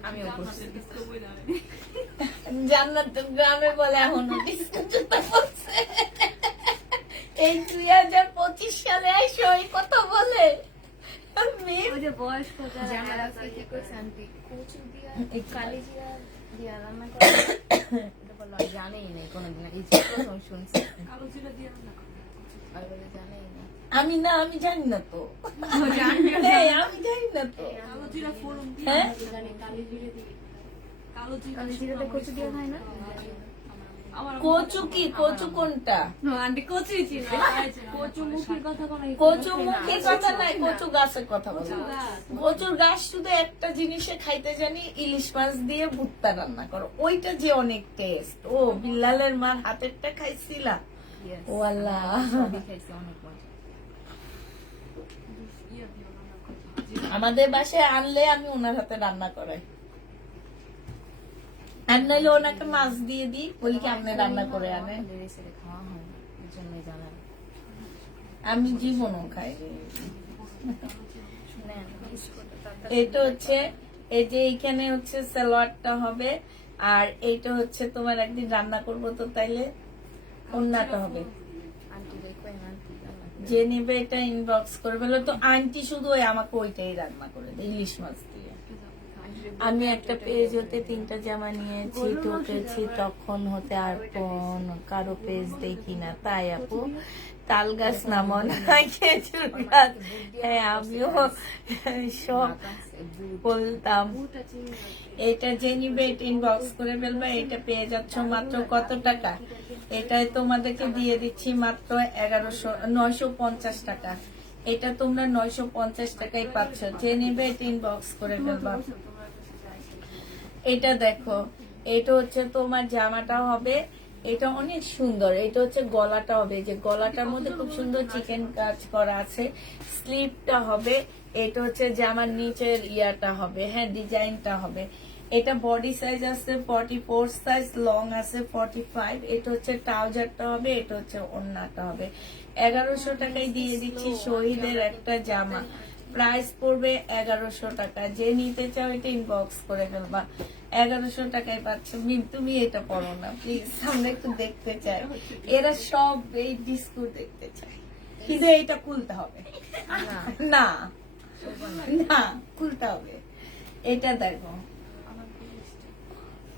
আমিও করছি। ডিস্কো বই জানি জান্নাত গ্রামে বলে এখনো ডিস্কো জুতা পরছে। এই 2025 সালে এসে ওই কথা বলে। ওই যে বয়স্ক যারা আছে কি কইছে আন্টি, কচু দিয়া কালিজিরা দিয়া রান্না করে, এটা বললো জানেই না কোনোদিন, এই যে প্রথম শুনছি কালো জিরা দিয়া রান্না করে, আর বলে জানেই না। আমি না, আমি জানি না তো, আমি জানি না তো। কালো জিরা ফোড়ন দিয়া, হ্যাঁ, জানি কালিজিরা দিয়ে, কালিজিরাতে কচু দিয়া হয় না? কচু কি, কচু কোনটা? আন্টি কচুই ছিল, কচু মুখির কথা কোন, কচু মুখের কথা নাই, কচু গাছের কথা বলি। কচুর গাছ শুধু একটা জিনিসে খাইতে জানি, ইলিশ মাছ দিয়ে ভুট্টা রান্না করো, ওইটা যে অনেক টেস্ট। ও বিল্লালের মার হাতেরটা খাইছিলা? ও আল্লাহ, খাইছি অনেক মজা। আমাদের বাসায় আনলে আমি ওনার হাতে রান্না করাই, আর নইলে ওনাকে মাছ দিয়ে দিই, বলি কি আপনি রান্না করে আনেন। খাওয়া হয় না, এই জন্যই জানান। আমি জীবনও খাই। নেন, বিস্কুটটা তাড়াতাড়ি। এটা হচ্ছে এই যে এইখানে হচ্ছে সালোয়ারটা হবে, আর এইটা হচ্ছে তোমার একদিন রান্না করবো তো তাইলে ওন্নাটা হবে। আন্টি দেখো, আন্টি রান্না করে। যে নেবে এটা ইনবক্স করে ফেলো। তো আন্টি শুধু ওই আমাকে ওইটাই রান্না করে দেয়, ইলিশ মাছ দিয়ে। আমি একটা পেজ হতে 3টা জামা নিয়েছি, ঠকেছি তখন হতে আর কোন কারো পেজ দেখি না, তাই আপু তাল গাছ না মনে হয় খেজুর গাছ। হ্যাঁ আমিও সব বলতাম। এটা যে নিবে এটা ইনবক্স করে ফেলবে। এটা পেয়ে যাচ্ছ মাত্র কত টাকা? এটাই তোমাদেরকে দিয়ে দিচ্ছি মাত্র 950 টাকা। এটা তোমরা 950 টাকায় পাচ্ছ। যে নিবে এটা ইনবক্স করে ফেলবা। এটা দেখো, এটা হচ্ছে তোমার জামাটা হবে, এটা অনেক সুন্দর। এটা হচ্ছে গলাটা হবে, যে গলাটার মধ্যে খুব সুন্দর চিকেন কাজ করা আছে। স্লিভটা হবে, এটা হচ্ছে জামার নিচের ইয়াটা হবে, হ্যাঁ ডিজাইনটা হবে। এটা বডি সাইজ আছে 44 সাইজ, লং আছে 45। এটা হচ্ছে ট্রাউজারটা হবে, এটা হচ্ছে ওড়নাটা হবে। 1100 টাকায় দিয়ে দিচ্ছি শহীদের একটা জামা। প্রাইস পড়বে 1100 টাকা। যে নিতে চাও এটা ইনবক্স করে ফেলবা। 1100 টাকায় পাচ্ছ। তুমি এটা পড়ো না প্লিজ, আমরা একটু দেখতে চাই। এরা সব এই ডিস্কো দেখতে চায়, কিন্তু এইটা খুলতে হবে না, না খুলতে হবে। এটা দেখো,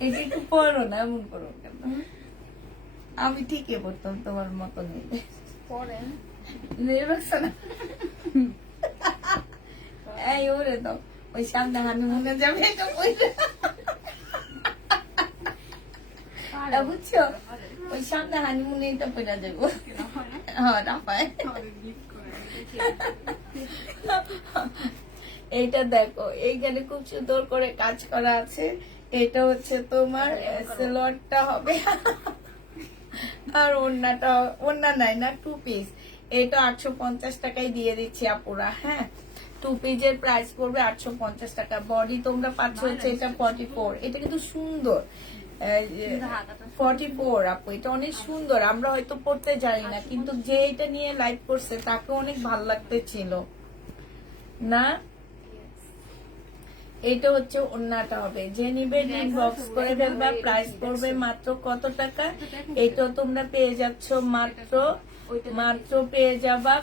এটা একটু পড়ো না, এমন করো কেন? আমি ঠিকই পড়তাম তোমার মতো নিতে। পরেন। নির্বাচন এই ওরে তো ওই সামনে হানিমুনে যাবে, এটা বুঝছো, ওই সামনে হানিমুনে এটা পয়লা যাবো। হ্যাঁ রাফায় এইটা দেখো, এইখানে খুব সুন্দর করে কাজ করা আছে। এটা হচ্ছে তোমার সালোয়ারটা হবে, আর ওড়না নাই না, 2 পিস। এটা 850 টাকায় দিয়ে দিচ্ছি আপুরা। হ্যাঁ 2 পিসের প্রাইস পড়বে 850 টাকা। বডি তোমরা পাচ্ছ হচ্ছে এটা 44। এটা কিন্তু সুন্দর 44 আপু, এটা অনেক সুন্দর। আমরা হয়তো পড়তে জানি না, কিন্তু যে এটা নিয়ে লাইভ করছে তাকে অনেক ভালো লাগতেছিল না। এটা হচ্ছে ওড়নাটা হবে। যে নিবে ইনবক্স করে ফেলবা। প্রাইস পড়বে মাত্র কত টাকা? এটা তোমরা পেয়ে যাচ্ছ মাত্র পেয়ে যাবা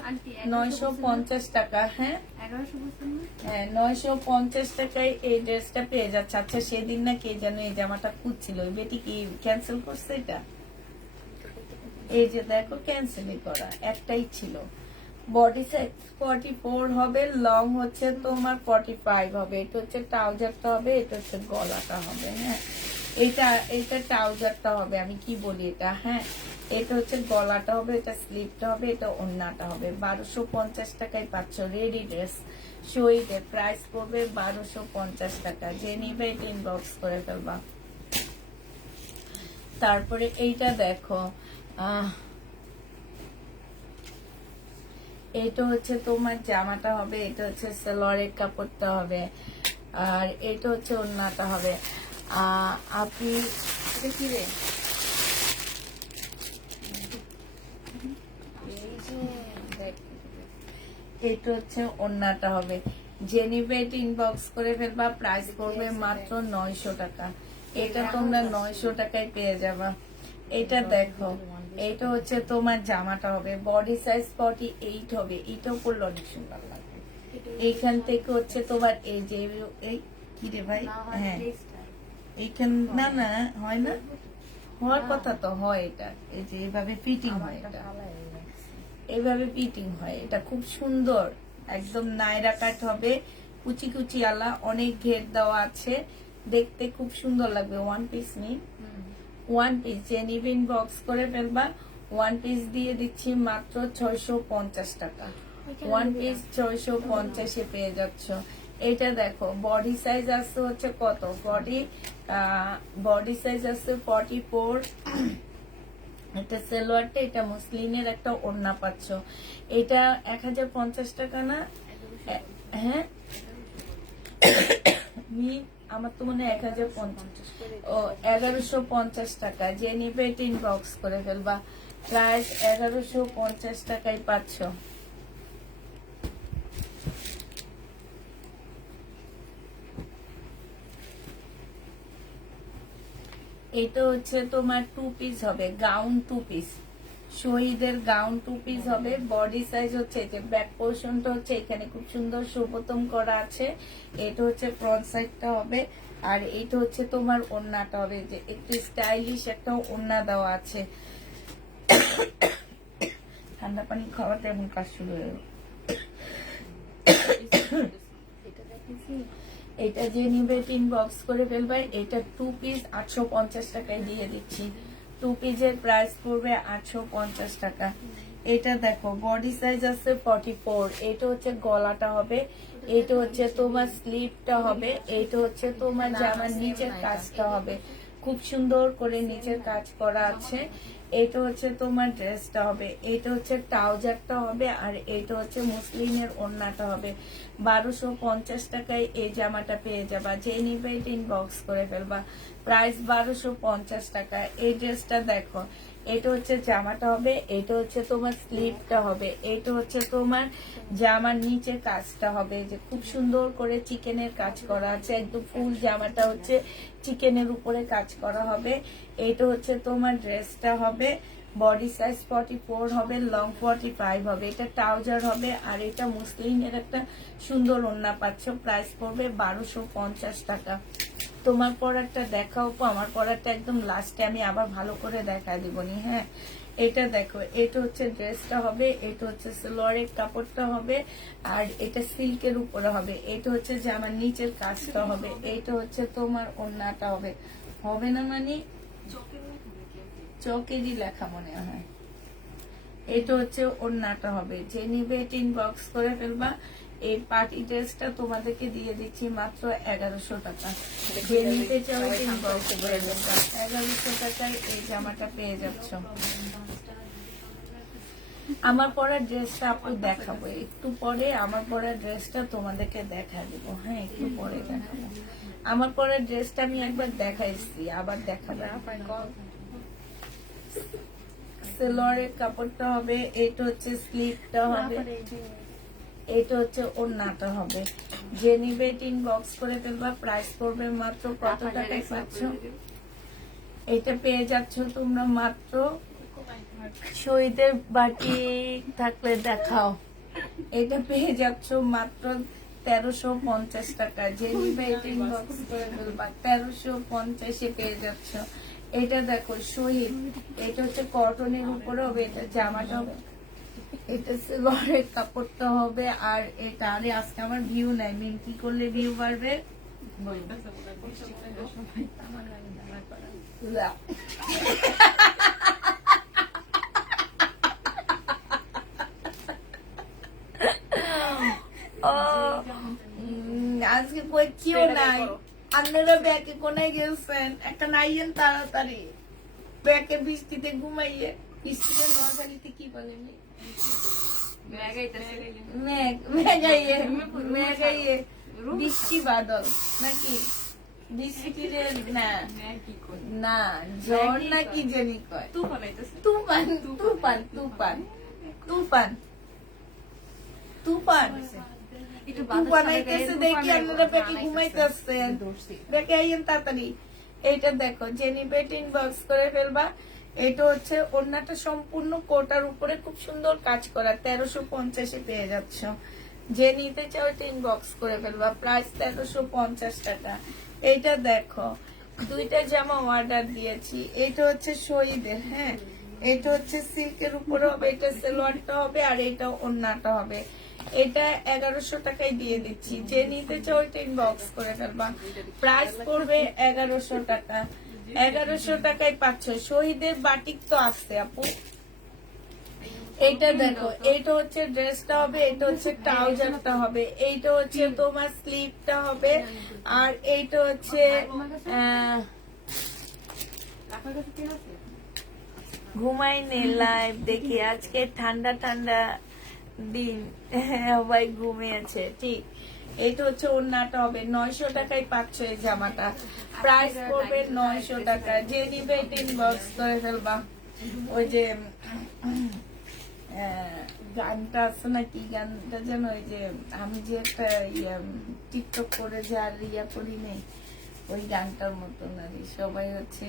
950 টাকা। হ্যাঁ 950 টাকায় এই ড্রেসটা পেয়ে যাচ্ছে। আচ্ছা সেদিন না কে যেন এই জামাটা খুঁজছিল, ওই বেটি কি ক্যান্সেল করছে? এটা এই যে দেখো ক্যান্সেলই করা, একটাই ছিল। বডি সাইজ 44 হবে, লং হচ্ছে তোমার 45 হবে। এটা হচ্ছে ট্রাউজারটা হবে, এটা হচ্ছে গলাটা হবে। হ্যাঁ এটা ট্রাউজারটা হবে, আমি কি বলি এটা। হ্যাঁ এটা হচ্ছে গলাটা হবে, এটা স্লিভটা হবে, এটা ওড়নাটা হবে। 1250 টাকায় পাচ্ছ রেডি ড্রেস শহীদের। প্রাইস পড়বে 1250 টাকা। যে নিবে এটা ইনবক্স করে ফেলবা। তারপরে এইটা দেখো, এটা হচ্ছে তোমার জামাটা হবে, এটা হচ্ছে সালোয়ারের কাপড়টা হবে, আর এটা হচ্ছে ওড়নাটা হবে। আপনি এটা কি রে? এটা হচ্ছে ওড়নাটা হবে। যে নিবে এটা ইনবক্স করে ফেলবা। প্রাইস পড়বে মাত্র 900 টাকা। এটা তোমরা 900 টাকায় পেয়ে যাবা। এটা দেখো, এইটা হচ্ছে তোমার জামাটা হবে, বডি সাইজ 48 হবে। এটাও পরলে অনেক সুন্দর লাগবে। এইখান থেকে হচ্ছে তোমার এই যে এই কি রে ভাই, হ্যাঁ এইখান না না হয় না, হওয়ার কথা তো হয়। এটা এই যে এইভাবে ফিটিং হয়, এটা এইভাবে ফিটিং হয়। এটা খুব সুন্দর, একদম নায়রা কাট হবে, কুচি কুচি আলা, অনেক ঘের দেওয়া আছে, দেখতে খুব সুন্দর লাগবে। 1 পিস নেই, 1 পিস যে নিবে ইনবক্স করে ফেলবা। 1 পিস দিয়ে দিচ্ছি মাত্র 650 টাকা। 1 পিস 650 এ পেয়ে যাচ্ছ। এটা দেখো, বডি সাইজ আছে হচ্ছে কত, বডি সাইজ আছে 44। এটা সালোয়ারটা, এটা মুসলিমের একটা ওড়না পাচ্ছ। এটা 1050 টাকা না? হ্যাঁ আমার তো মনে হয় 1050 ও 1150 টাকা, যে নিবে এটা ইনবক্স করে ফেলবা। প্রাইস 1150 টাকায় পাচ্ছ। এটা হচ্ছে তোমার 2 পিস হবে, গাউন 2 পিস, শহীদের গাউন 2 পিস হবে। বডি সাইজ হচ্ছে যে ব্যাক পোর্শনটা হচ্ছে এখানে খুব সুন্দর সুবোতম করা আছে। এটা হচ্ছে ফ্রন্ট সাইডটা হবে, আর এটা হচ্ছে তোমার ওড়নাটা হবে, যে একটু স্টাইলিশ একটা ওড়না দেওয়া আছে। ঠান্ডা পানি খাওয়াতে এখন কাজ শুরু হয়ে গেল। এটা যে নিবে ইনবক্স করে ফেলবে। এটা 2 পিস 850 টাকায় দিয়ে দিচ্ছি। 2 পিসের প্রাইস পড়বে 850 টাকা। এটা দেখো বডি সাইজ আছে 44। এটা হচ্ছে গলাটা হবে, এটা হচ্ছে তোমার স্লিভটা হবে, এটা হচ্ছে তোমার জামার নিচের কাজটা হবে, খুব সুন্দর করে নিচের কাজ করা আছে। এটা হচ্ছে তোমার ড্রেসটা হবে, এটা হচ্ছে ট্রাউজারটা হবে, আর এটা হচ্ছে মুসলিমের ওড়নাটা হবে। 1250 টাকায় এই জামাটা পেয়ে যাবা, যে নিবে এটা ইনবক্স করে ফেলবা। প্রাইস 1250 টাকা। এই ড্রেসটা দেখো, এটা হচ্ছে জামাটা হবে, এটা হচ্ছে তোমার স্লিভটা হবে, এটা হচ্ছে তোমার জামার নিচে কাজটা হবে, যে খুব সুন্দর করে চিকেনের কাজ করা আছে, একদম ফুল জামাটা হচ্ছে চিকেনের উপরে কাজ করা হবে। এটা হচ্ছে তোমার ড্রেসটা হবে, বডি সাইজ 44 হবে, লং 45 হবে। এটা ট্রাউজার হবে, আর এটা মুসলিমের একটা সুন্দর ওড়না পাচ্ছ। প্রাইস পড়বে 1250 টাকা। তোমার পরারটা দেখাও, আমার পরারটা একদম লাস্টে আমি আবার ভালো করে দেখা দিবনি। হ্যাঁ, এটা দেখো, এটা হচ্ছে ড্রেসটা হবে, এটা হচ্ছে সালোয়ারের কাপড়টা হবে, আর এটা সিল্কের উপরে হবে। এটা হচ্ছে জামার নিচের কাজটা হবে, এটা হচ্ছে তোমার ওড়নাটা হবে। হবে না মানে চকেরই লেখা মনে হয়। এটা হচ্ছে ওড়নাটা হবে, যে নিবে এটা ইনবক্স করে ফেলবা। এই পার্টি ড্রেসটা তোমাদেরকে দিয়ে দিচ্ছি মাত্র 1100 টাকা। যে নিতে চাও এটা ইনবক্স করে ফেলবা। 1100 টাকায় এই জামাটা পেয়ে যাচ্ছ। আমার পরা ড্রেসটা আপু দেখাবো একটু পরে, আমার পরা ড্রেসটা তোমাদেরকে দেখা দিব। হ্যাঁ, একটু পরে দেখাবো। আমার পরা ড্রেসটা আমি একবার দেখাইছি, আবার দেখাবো। সালোয়ারের কাপড়টা হবে, এটা হচ্ছে স্লিভটা হবে, এটা হচ্ছে ওড়নাটা হবে। যে নিবে ইনবক্স করে ফেলবা। প্রাইস পড়বে মাত্র কত টাকায় পাচ্ছ? এটা পেয়ে যাচ্ছ তোমরা মাত্র, শহীদের বাটি থাকলে দেখাও, এটা পেয়ে যাচ্ছ মাত্র 1350 টাকা। যে নিবে এটা ইনবক্স করে ফেলবা। 1350 পেয়ে যাচ্ছ। এটা দেখো শহীদ, এটা হচ্ছে কটনের উপরে হবে, এটা জামাটা হবে, এটা সিলভারের কাপড়টা হবে, আর এটা আরে আজকে আমার ভিউ নাই, মেন কি করলে ভিউ বাড়বে? আজকে কই কেউ নাই, আপনারা ব্যাকে কোনায় গেছেন? একটা নাইয়েন তাড়াতাড়ি, ব্যাকে বৃষ্টিতে ঘুমাইয়ে। বৃষ্টিতে নোয়াখালীতে কি বলে বৃষ্টি বাদল নাকি বৃষ্টিরে না না ঝড় নাকি জানি কয়, তুফান তুফান তুফান তুফান তুফান তুফান আইতেছে। দেখি আপনারা ব্যাকে ঘুমাইতেছেন, ব্যাকে আইয়েন তাড়াতাড়ি। এইটা দেখো, জেনি বেট ইনবক্স করে ফেলবা। এটা হচ্ছে ওড়নাটা সম্পূর্ণ কোটার উপরে খুব সুন্দর কাজ করা, 1350 পেয়ে যাচ্ছ। যে নিতে চাও এটা ইনবক্স করে ফেলবা। প্রাইস 1350 টাকা। এইটা দেখো, দুইটা জামা অর্ডার দিয়েছি। এটা হচ্ছে শহীদের, হ্যাঁ, এটা হচ্ছে সিল্কের উপরে হবে, এটা সালোয়ারটা হবে, আর এটা ওড়নাটা হবে। এটা 1100 টাকায় দিয়ে দিচ্ছি। যে নিতে চাও এটা ইনবক্স করে ফেলবা। প্রাইস পড়বে 1100 টাকা। 1100 টাকায় পাচ্ছ। শহীদের বাটিক তো আসছে আপু। এইটা দেখো, এইটা হচ্ছে ড্রেসটা হবে, এটা হচ্ছে ট্রাউজারটা হবে, এইটা হচ্ছে তোমার স্লিভটা হবে, আর এইটা হচ্ছে ঘুমাইনি লাইভ দেখি, আজকে ঠান্ডা ঠান্ডা দিন, সবাই ঘুমিয়েছে। ঠিক, এইটা হচ্ছে ওড়নাটা হবে 900 টাকায় পাচ্ছ এই জামাটা, প্রাইস পড়বে 900 টাকা। যে নিবে ইনবক্স করে ফেলবা। ওই যে গানটা আছে না, কি গানটা যেন, ওই যে আমি যে একটা টিকটক করে যে আর করি নেই, ওই গানটার মতন আর কি। সবাই হচ্ছে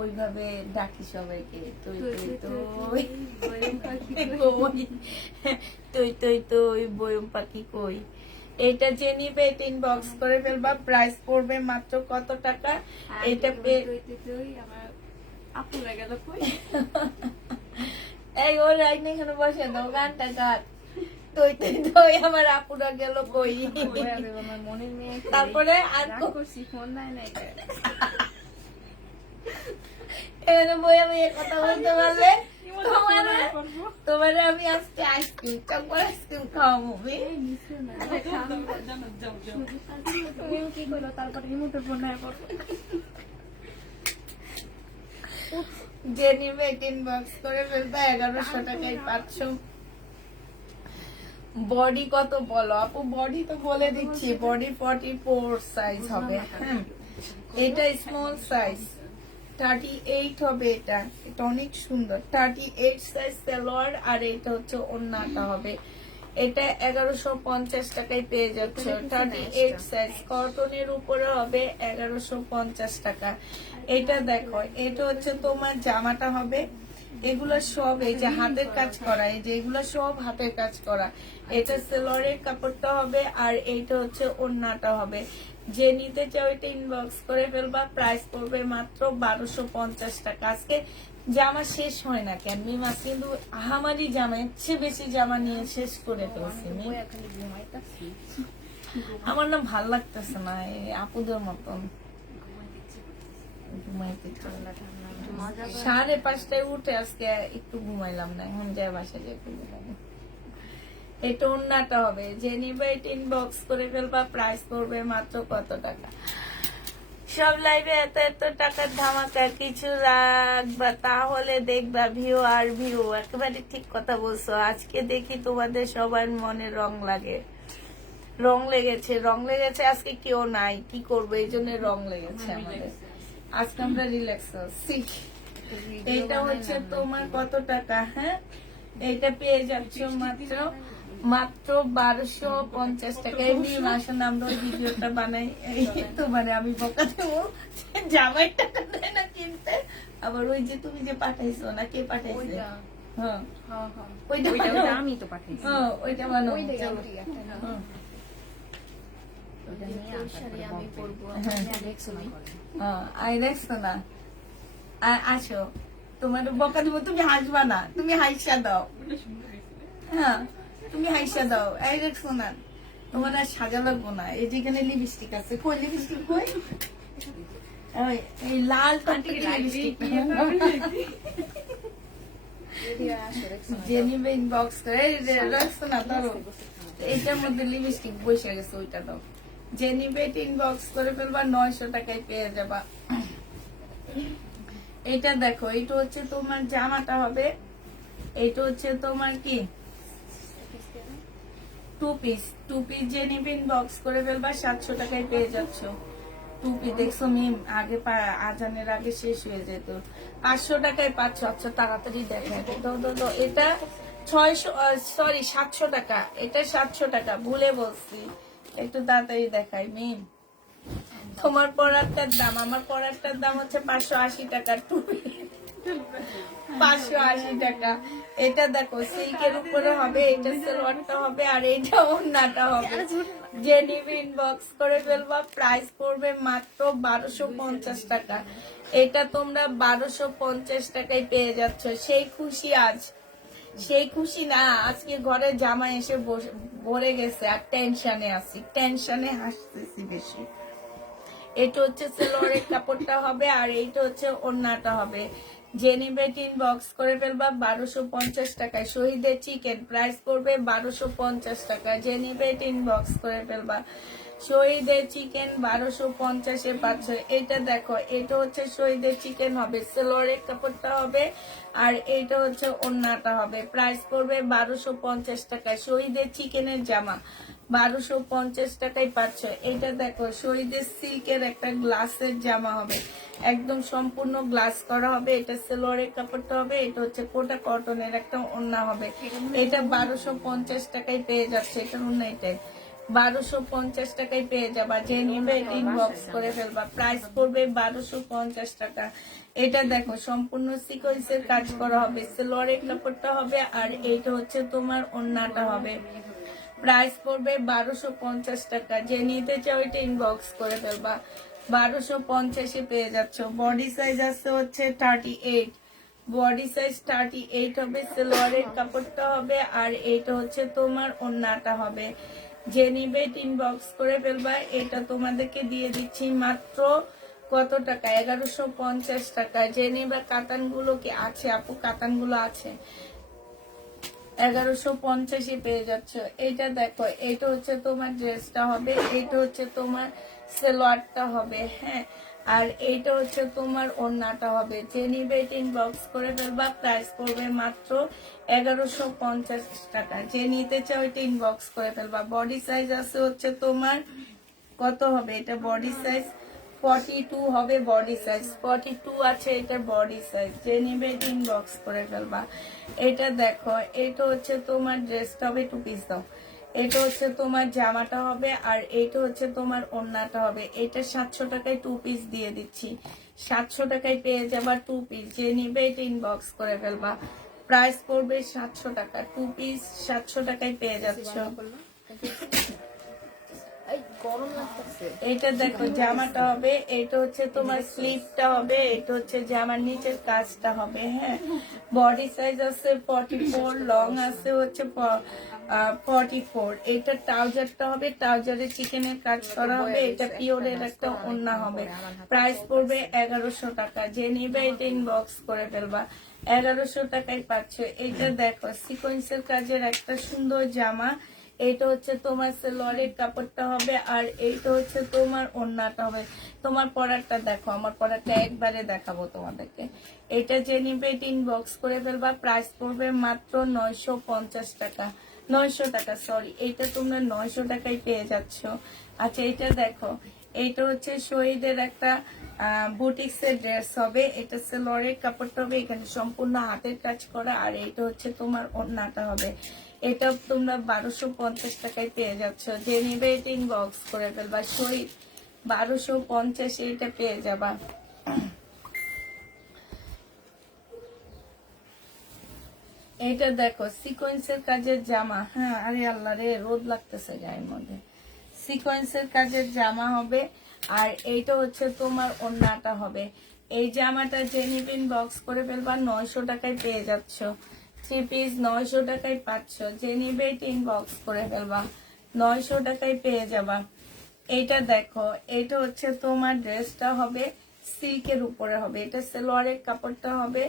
ওইভাবে ডাকি সবাইকে, তুই তুই তুই তুই তুই তুই বয়ম পাখি কই। এটা যে নিবে এটা ইনবক্স করে ফেলবা, প্রাইস পড়বে মাত্র কত টাকা? এটা আমার আপুরা গেল কই? এই ওর আইনে এখানে বসে দাও, গানটা গান। তুই তুই তুই আমার আপুরা গেল কই। মনের মেয়ে তারপরে আর করছি, ফোন দেয় না। এখানে বই আমি কথা বলতে পারলে তোমার আমি আজকে আইসক্রিম, চকবার আইসক্রিম খাওয়াবো। তুমিও কি করলো? তারপরে রিমোটের ফোন নেয় পড়বো। যে নিবে ইনবক্স করে ফেলবে, 1100 টাকায় পাচ্ছ। বডি কত বলো আপু? বডি তো বলে দিচ্ছি, বডি 44 সাইজ হবে। হ্যাঁ, এটা স্মল সাইজ 38 হবে। এটা এটা অনেক সুন্দর, 38 সাইজ সালোয়ার, আর এটা হচ্ছে ওড়নাটা হবে। এটা 1150 টাকায় পেয়ে যাচ্ছে। 38 সাইজ কটনের উপরে হবে 1150 টাকা। এটা দেখো, এটা হচ্ছে তোমার জামাটা হবে। এগুলো সব এই যে হাতের কাজ করা, এই যে এগুলো সব হাতের কাজ করা। এটা সেলোয়ারের কাপড়টা হবে, আর এইটা হচ্ছে ওড়নাটা হবে। যে নিতে চাও এটা ইনবক্স করে ফেলবা, প্রাইস পড়বে মাত্র 1250 টাকা। আজকে জামা শেষ হয় না কেন মিমাস, কিন্তু আহামারি জামা, এর চেয়ে বেশি জামা নিয়ে শেষ করে ফেলছি। আমার না ভাল লাগতেছে না এই আপুদের মতন ঘুমাইতে। 5:30টায় উঠে আজকে একটু ঘুমাইলাম না, এখন যাই বাসায় যাই ঘুমাবো। এটা ওড়নাটা হবে। যে নিবে এটা ইনবক্স করে ফেলবা, প্রাইস পড়বে মাত্র কত টাকা? সব লাইভে এত এত টাকার ধামাকা, কিছু রাখবা তাহলে দেখবা ভিউ আর ভিউ। একেবারে ঠিক কথা বলছো। আজকে দেখি তোমাদের সবার মনে রং লাগে, রং লেগেছে, রং লেগেছে। আজকে কেউ নাই, কি করবো, এই জন্য রং লেগেছে আমাদের। আজকে আমরা রিল্যাক্স আছি। এইটা হচ্ছে তোমার কত টাকা? হ্যাঁ, এইটা পেয়ে যাচ্ছ মাত্র 1250 টাকা। এমনি মাসের আমরা ওই ভিডিওটা বানাই, তোমার আমি বকা দেবো, জামাই টাকা দেয় না কিনতে। আবার ওই যে তুমি যে পাঠাইছো না, কে পাঠাইছে? হ্যাঁ, ওইটা আমি তো পাঠাইছি। হ্যাঁ, ওইটা বানাও। আমি পড়বো। দেখছো না, আসো, তোমার বকা দিব, তুমি হাসবা না, তুমি হাইসা দাও। হ্যাঁ, তুমি হাইসা দাও। এই দেখছো না, তোমার আর সাজা লাগবো না। এই যেখানে লিপস্টিক আছে, কই লিপস্টিক কই? এই লাল লিপস্টিক যে নিবে ইনবক্স করে রাখছো না, ধরো এইটার মধ্যে লিপস্টিক বসে গেছে, ওইটা দাও। যে নিবে ইনবক্স করে ফেলবা, 900 টাকায় পেয়ে যাবা। এটা দেখো, এটা হচ্ছে তোমার জামাটা হবে। এটা হচ্ছে তোমার কি টু পিস। যে নিবে ইনবক্স করে ফেলবা, 700 টাকায় পেয়ে যাচ্ছ। টু পিস দেখছো মিম, আগে আজানের আগে শেষ হয়ে যেত। 500 টাকায় পাচ্ছ। আচ্ছা তাড়াতাড়ি দেখায় তো। এটা 700 টাকা। এটা 700 টাকা, ভুলে বলছি, একটু তাড়াতাড়ি দেখাই মিম। তোমার পরারটার দাম, আমার পরারটার দাম হচ্ছে 580 টাকা। 580 টাকা। এটা দেখো সিল্কের উপরে হবে, এটা সালোয়ারটা হবে, আর এটা ওড়নাটা হবে। যে নিবে ইনবক্স করে ফেলবা, প্রাইস পড়বে মাত্র 1250 টাকা। এটা তোমরা 1250 টাকায় পেয়ে যাচ্ছ। সেই খুশি আজ, সেই খুশি না, আজকে ঘরে জামা এসে ভরে গেছে, আর টেনশনে আছি, টেনশনে হাসতেছি বেশি। এটা হচ্ছে সেলোয়ারের কাপড়টা হবে, আর এইটা হচ্ছে ওড়নাটা হবে। যে নিবে ইনবক্স করে ফেলবা, 1250 টাকায়। শহীদের চিকেন, প্রাইস পড়বে 1250 টাকা। যে নিবে ইনবক্স করে ফেলবা, শহীদের চিকেন 1250-এ পাচ্ছ। এটা দেখো, এটা হচ্ছে শহীদের চিকেন হবে, সেলোয়ারের কাপড়টা হবে, আর এইটা হচ্ছে ওড়নাটা হবে। প্রাইস পড়বে 1250 টাকায়। শহীদের চিকেনের জামা 1250 টাকায় পাচ্ছ। এটা দেখো শহীদের সিল্কের একটা গ্লাসের জামা হবে, একদম সম্পূর্ণ গ্লাস করা হবে। এটা সেলোয়ারের কাপড়টা হবে, এটা হচ্ছে কোটা কটনের একটা ওড়না হবে। এটা 1250 টাকায় পেয়ে যাচ্ছে। এটা ওড়না এটাই 1250 টাকায় পেয়ে যাবা। যে নিবে ইনবক্স করে ফেলবা। প্রাইস পড়বে 1250 টাকা। এটা দেখো সম্পূর্ণ সিকোয়েন্সের কাজ করা হবে, সেলোয়ারের কাপড়টা হবে, আর এইটা হচ্ছে তোমার ওড়নাটা হবে। প্রাইস পড়বে 1250 টাকা। যে নিতে চাও এটা ইনবক্স করে ফেলবা। 1250-এ পেয়ে যাচ্ছ। বডি সাইজ আছে হচ্ছে 38, বডি সাইজ 38 হবে। সেলোয়ারের কাপড়টা হবে, আর এইটা হচ্ছে তোমার ওড়নাটা হবে। যে নিবে ইনবক্স করে ফেলবা। এটা তোমাদেরকে দিয়ে দিচ্ছি মাত্র কত টাকা? 1150 টাকা। যে নিবে কাতানগুলো কি আছে আপু? কাতানগুলো আছে 1150-এ পেয়ে যাচ্ছ। এটা দেখো, এটা হচ্ছে তোমার ড্রেসটা হবে, এটা হচ্ছে তোমার সেলোয়ারটা হবে, হ্যাঁ, আর এইটা হচ্ছে তোমার ওড়নাটা হবে। যে নিবে ইনবক্স করে ফেলবা। প্রাইস পড়বে মাত্র 1150 টাকা। যে নিতে চাও এটা ইনবক্স করে ফেলবা। বডি সাইজ আছে হচ্ছে তোমার কত হবে? এটা বডি সাইজ 42 হবে। বডি সাইজ 42 আছে এটা বডি সাইজ। যে নিবে ইনবক্স করে ফেলবা। এটা দেখো, এটা হচ্ছে তোমার ড্রেসটা হবে, টু পিস দাও। এটা হচ্ছে তোমার জামাটা হবে, আর এটা হচ্ছে তোমার ওড়নাটা হবে। এটা 700 টাকায় টু পিস দিয়ে দিচ্ছি। 700 টাকায় পেয়ে যাবা টু পিস। যে নিবে এটা ইনবক্স করে ফেলবা। প্রাইস পড়বে 700 টাকা। টু পিস 700 টাকায় পেয়ে যাচ্ছ। গরম লাগতেছে। এটা দেখো জামাটা হবে, এটা হচ্ছে তোমার স্লিভটা হবে, এটা হচ্ছে জামার নিচের কাজটা হবে, হ্যাঁ। বডি সাইজ আছে 44, লং আছে হচ্ছে 44। এটা ট্রাউজারটা হবে, ট্রাউজারে চিকেনের কাজ করা হবে। এটা পিওরের একটা ওড়না হবে। প্রাইস পড়বে 1100 টাকা। যে নিবে এটা ইনবক্স করে ফেলবা। 1100 টাকায় পাচ্ছ। এটা দেখো সিকোয়েন্সের কাজের একটা সুন্দর জামা। এইটা হচ্ছে তোমার সেলোয়ারের কাপড়টা হবে, আর এইটা হচ্ছে তোমার ওড়নাটা হবে। তোমার পরারটা দেখো, আমার পরারটা একবারে দেখাবো তোমাদেরকে। এটা যে নিবে ইনবক্স করে ফেলবা। প্রাইস পড়বে মাত্র 950 টাকা। 900 টাকা, সরি, এইটা তোমরা 900 টাকায় পেয়ে যাচ্ছ। আচ্ছা এটা দেখো, এইটা হচ্ছে শহীদের একটা বুটিক্সের ড্রেস হবে। এটা সেলোয়ারের কাপড়টা হবে, এখানে সম্পূর্ণ হাতের কাজ করা, আর এইটা হচ্ছে তোমার ওড়নাটা হবে। এটা তোমরা 1250 টাকায় পেয়ে যাচ্ছ। যে নিবে এটা ইনবক্স করে ফেলবা। শহীদ 1250 এটা পেয়ে যাবা। এটা দেখো সিকোয়েন্সের কাজের জামা, হ্যাঁ, আরে আল্লাহ রে, রোদ লাগতেছে গায়ের মধ্যে। সিকোয়েন্সের কাজের জামা হবে, আর এইটা হচ্ছে তোমার ওড়নাটা হবে। এই জামাটা যে নিবেন বক্স করে ফেলবা। 900 টাকায় পেয়ে যাচ্ছ। 3 পিস 900 টাকায় পাচ্ছ। যে নিবে বক্স করে ফেলবা। 900 টাকায় পেয়ে যাবা। এইটা দেখো, এটা হচ্ছে তোমার ড্রেসটা হবে, সিল্কের উপরে হবে। এটা সেলোয়ারের কাপড়টা হবে,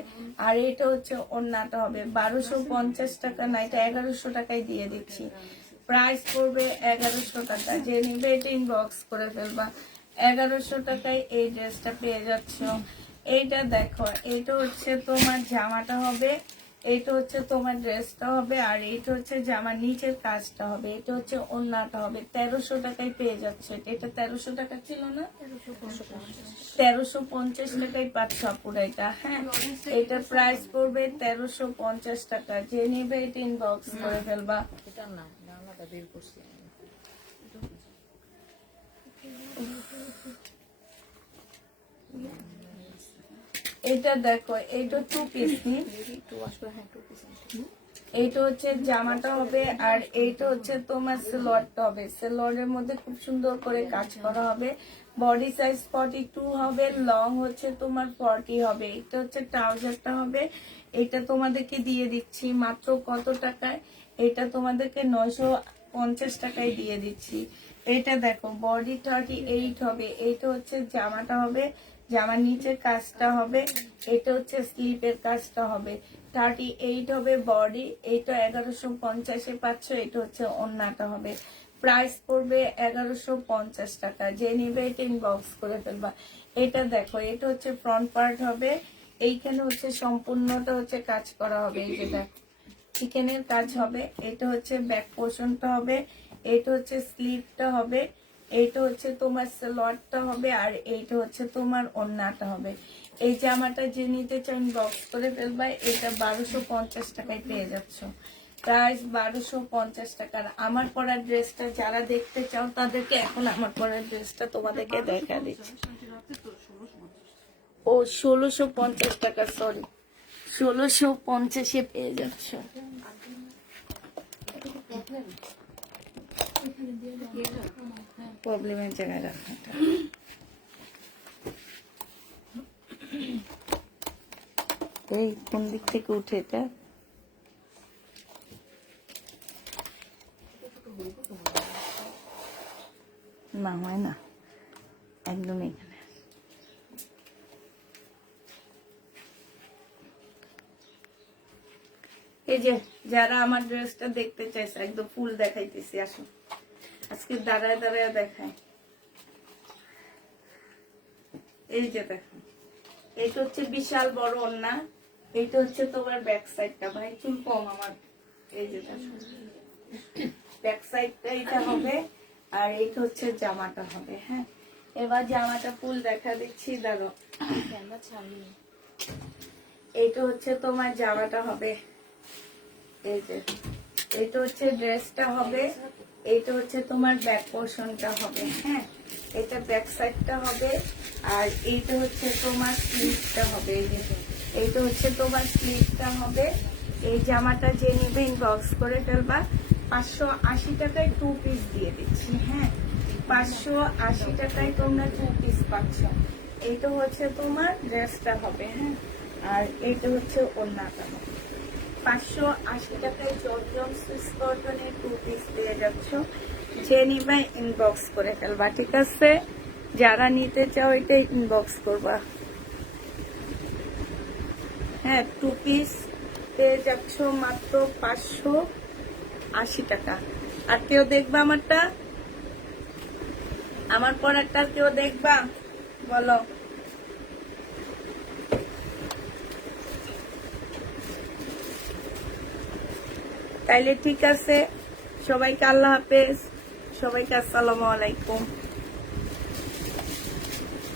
আর এটা হচ্ছে ওড়নাটা হবে। 1250 টাকা না, এটা 1100 টাকায় দিয়ে দিচ্ছি। প্রাইস পড়বে 1100 টাকা। যে নিবে এটা ইনবক্স করে ফেলবা। 1100 টাকায় এই ড্রেসটা পেয়ে যাচ্ছ। এইটা দেখো, এটা হচ্ছে তোমার জামাটা হবে, এইটা হচ্ছে তোমার ড্রেসটা হবে, আর এইটা হচ্ছে জামার নিচের কাজটা হবে। এটা হচ্ছে ওড়নাটা হবে। 1300 টাকায় পেয়ে যাচ্ছে। এটা 1300 টাকা ছিল না? 1350 টাকায় পাচ্ছ আপুরা এটা, হ্যাঁ। এটা প্রাইস পড়বে 1350 টাকা। যে নিবে এটা ইনবক্স করে ফেলবা। এটা না, জামাটা বের করছি। এটা দেখো, এইটা টু পিস, এইটা হচ্ছে জামাটা হবে, আর এইটা হচ্ছে তোমার সেলোয়ারটা হবে। সেলোয়ারের মধ্যে খুব সুন্দর করে কাজ করা হবে। বডি সাইজ 42 হবে, লং হচ্ছে তোমার 40 হবে। এটা হচ্ছে ট্রাউজারটা হবে। এটা তোমাদেরকে দিয়ে দিচ্ছি মাত্র কত টাকায়? এটা তোমাদেরকে 950 টাকায় দিয়ে দিচ্ছি। এটা দেখো, বডি 38 হবে। এইটা হচ্ছে জামাটা হবে, জামার নিচের কাজটা হবে, এটা হচ্ছে স্লিপের কাজটা হবে। 38 হবে বডি। এইটা 1150-এ পাচ্ছ। এটা হচ্ছে ওড়নাটা হবে। প্রাইস পড়বে 1150 টাকা। যে নিবে এটা ইনবক্স করে ফেলবা। এটা দেখো, এটা হচ্ছে ফ্রন্ট পার্ট হবে, এইখানে হচ্ছে সম্পূর্ণটা হচ্ছে কাজ করা হবে। এই যে দেখো, চিকেনের কাজ হবে, এটা হচ্ছে ব্যাক পোর্শনটা হবে, এটা হচ্ছে স্লিভটা হবে, এইটা হচ্ছে তোমার সালোয়ারটা হবে, আর এইটা হচ্ছে তোমার ওড়নাটা হবে। এই জামাটা যে নিতে চাও বক্স করে ফেলবা। এটা 1250 টাকায় পেয়ে যাচ্ছ, প্রাইস 1250 টাকার। আমার পরার ড্রেসটা যারা দেখতে চাও তাদেরকে এখন আমার পরার ড্রেসটা তোমাদেরকে দেখা দিচ্ছি। ও 1650 টাকা, সরি 1650-এ পেয়ে যাচ্ছ। প্রবলেমের জায়গায় রাখাটা এই কোন দিক থেকে উঠে এটা? না হয় না, একদম এখানে। এই যে যারা আমার ড্রেসটা দেখতে চাইছে একদম ফুল দেখাইতেছি, আসো আজকে দাঁড়ায় দাঁড়ায় দেখায়। এই যে দেখো, এটা হচ্ছে বিশাল বড় ওড়না, এইটা হচ্ছে তোমার ব্যাক সাইডটা, ভাই চুল কম আমার। এই যে দেখো ব্যাক সাইডটা এটা হবে, আর এইটা হচ্ছে জামাটা হবে। হ্যাঁ, এবার জামাটা ফুল দেখা দিচ্ছি, দাঁড়ো। এইটা হচ্ছে তোমার জামাটা হবে, এই যে এটা হচ্ছে ড্রেসটা হবে, এইটা হচ্ছে তোমার ব্যাক পোর্শনটা হবে। হ্যাঁ, এটা ব্যাক সাইডটা হবে, আর এইটা হচ্ছে তোমার স্লিভটা হবে। এই যে এইটা হচ্ছে তোমার স্লিভটা হবে। এই জামাটা যে নিবে ইনবক্স করে ফেলবা। 580 টাকায় 2 পিস দিয়ে দিচ্ছি। হ্যাঁ, 580 টাকায় তোমরা 2 পিস পাচ্ছ। এইটা হচ্ছে তোমার ড্রেসটা হবে। হ্যাঁ, আর এইটা হচ্ছে ওড়নাটা হবে। 580 টাকায় জর্জম সুইস কটনের 2 পিস পেয়ে যাচ্ছ। যে নিবা ইনবক্স করে ফেলবা, ঠিক আছে? যারা নিতে চাও এটা ইনবক্স করবা। হ্যাঁ, 2 পিস পেয়ে যাচ্ছ মাত্র 580 টাকা। আর কেউ দেখবা আমারটা, আমার পরেরটা কেউ দেখবা? বলো। তাইলে ঠিক আছে, সবাইকে আল্লাহ হাফেজ, সবাইকে আসসালামু আলাইকুম।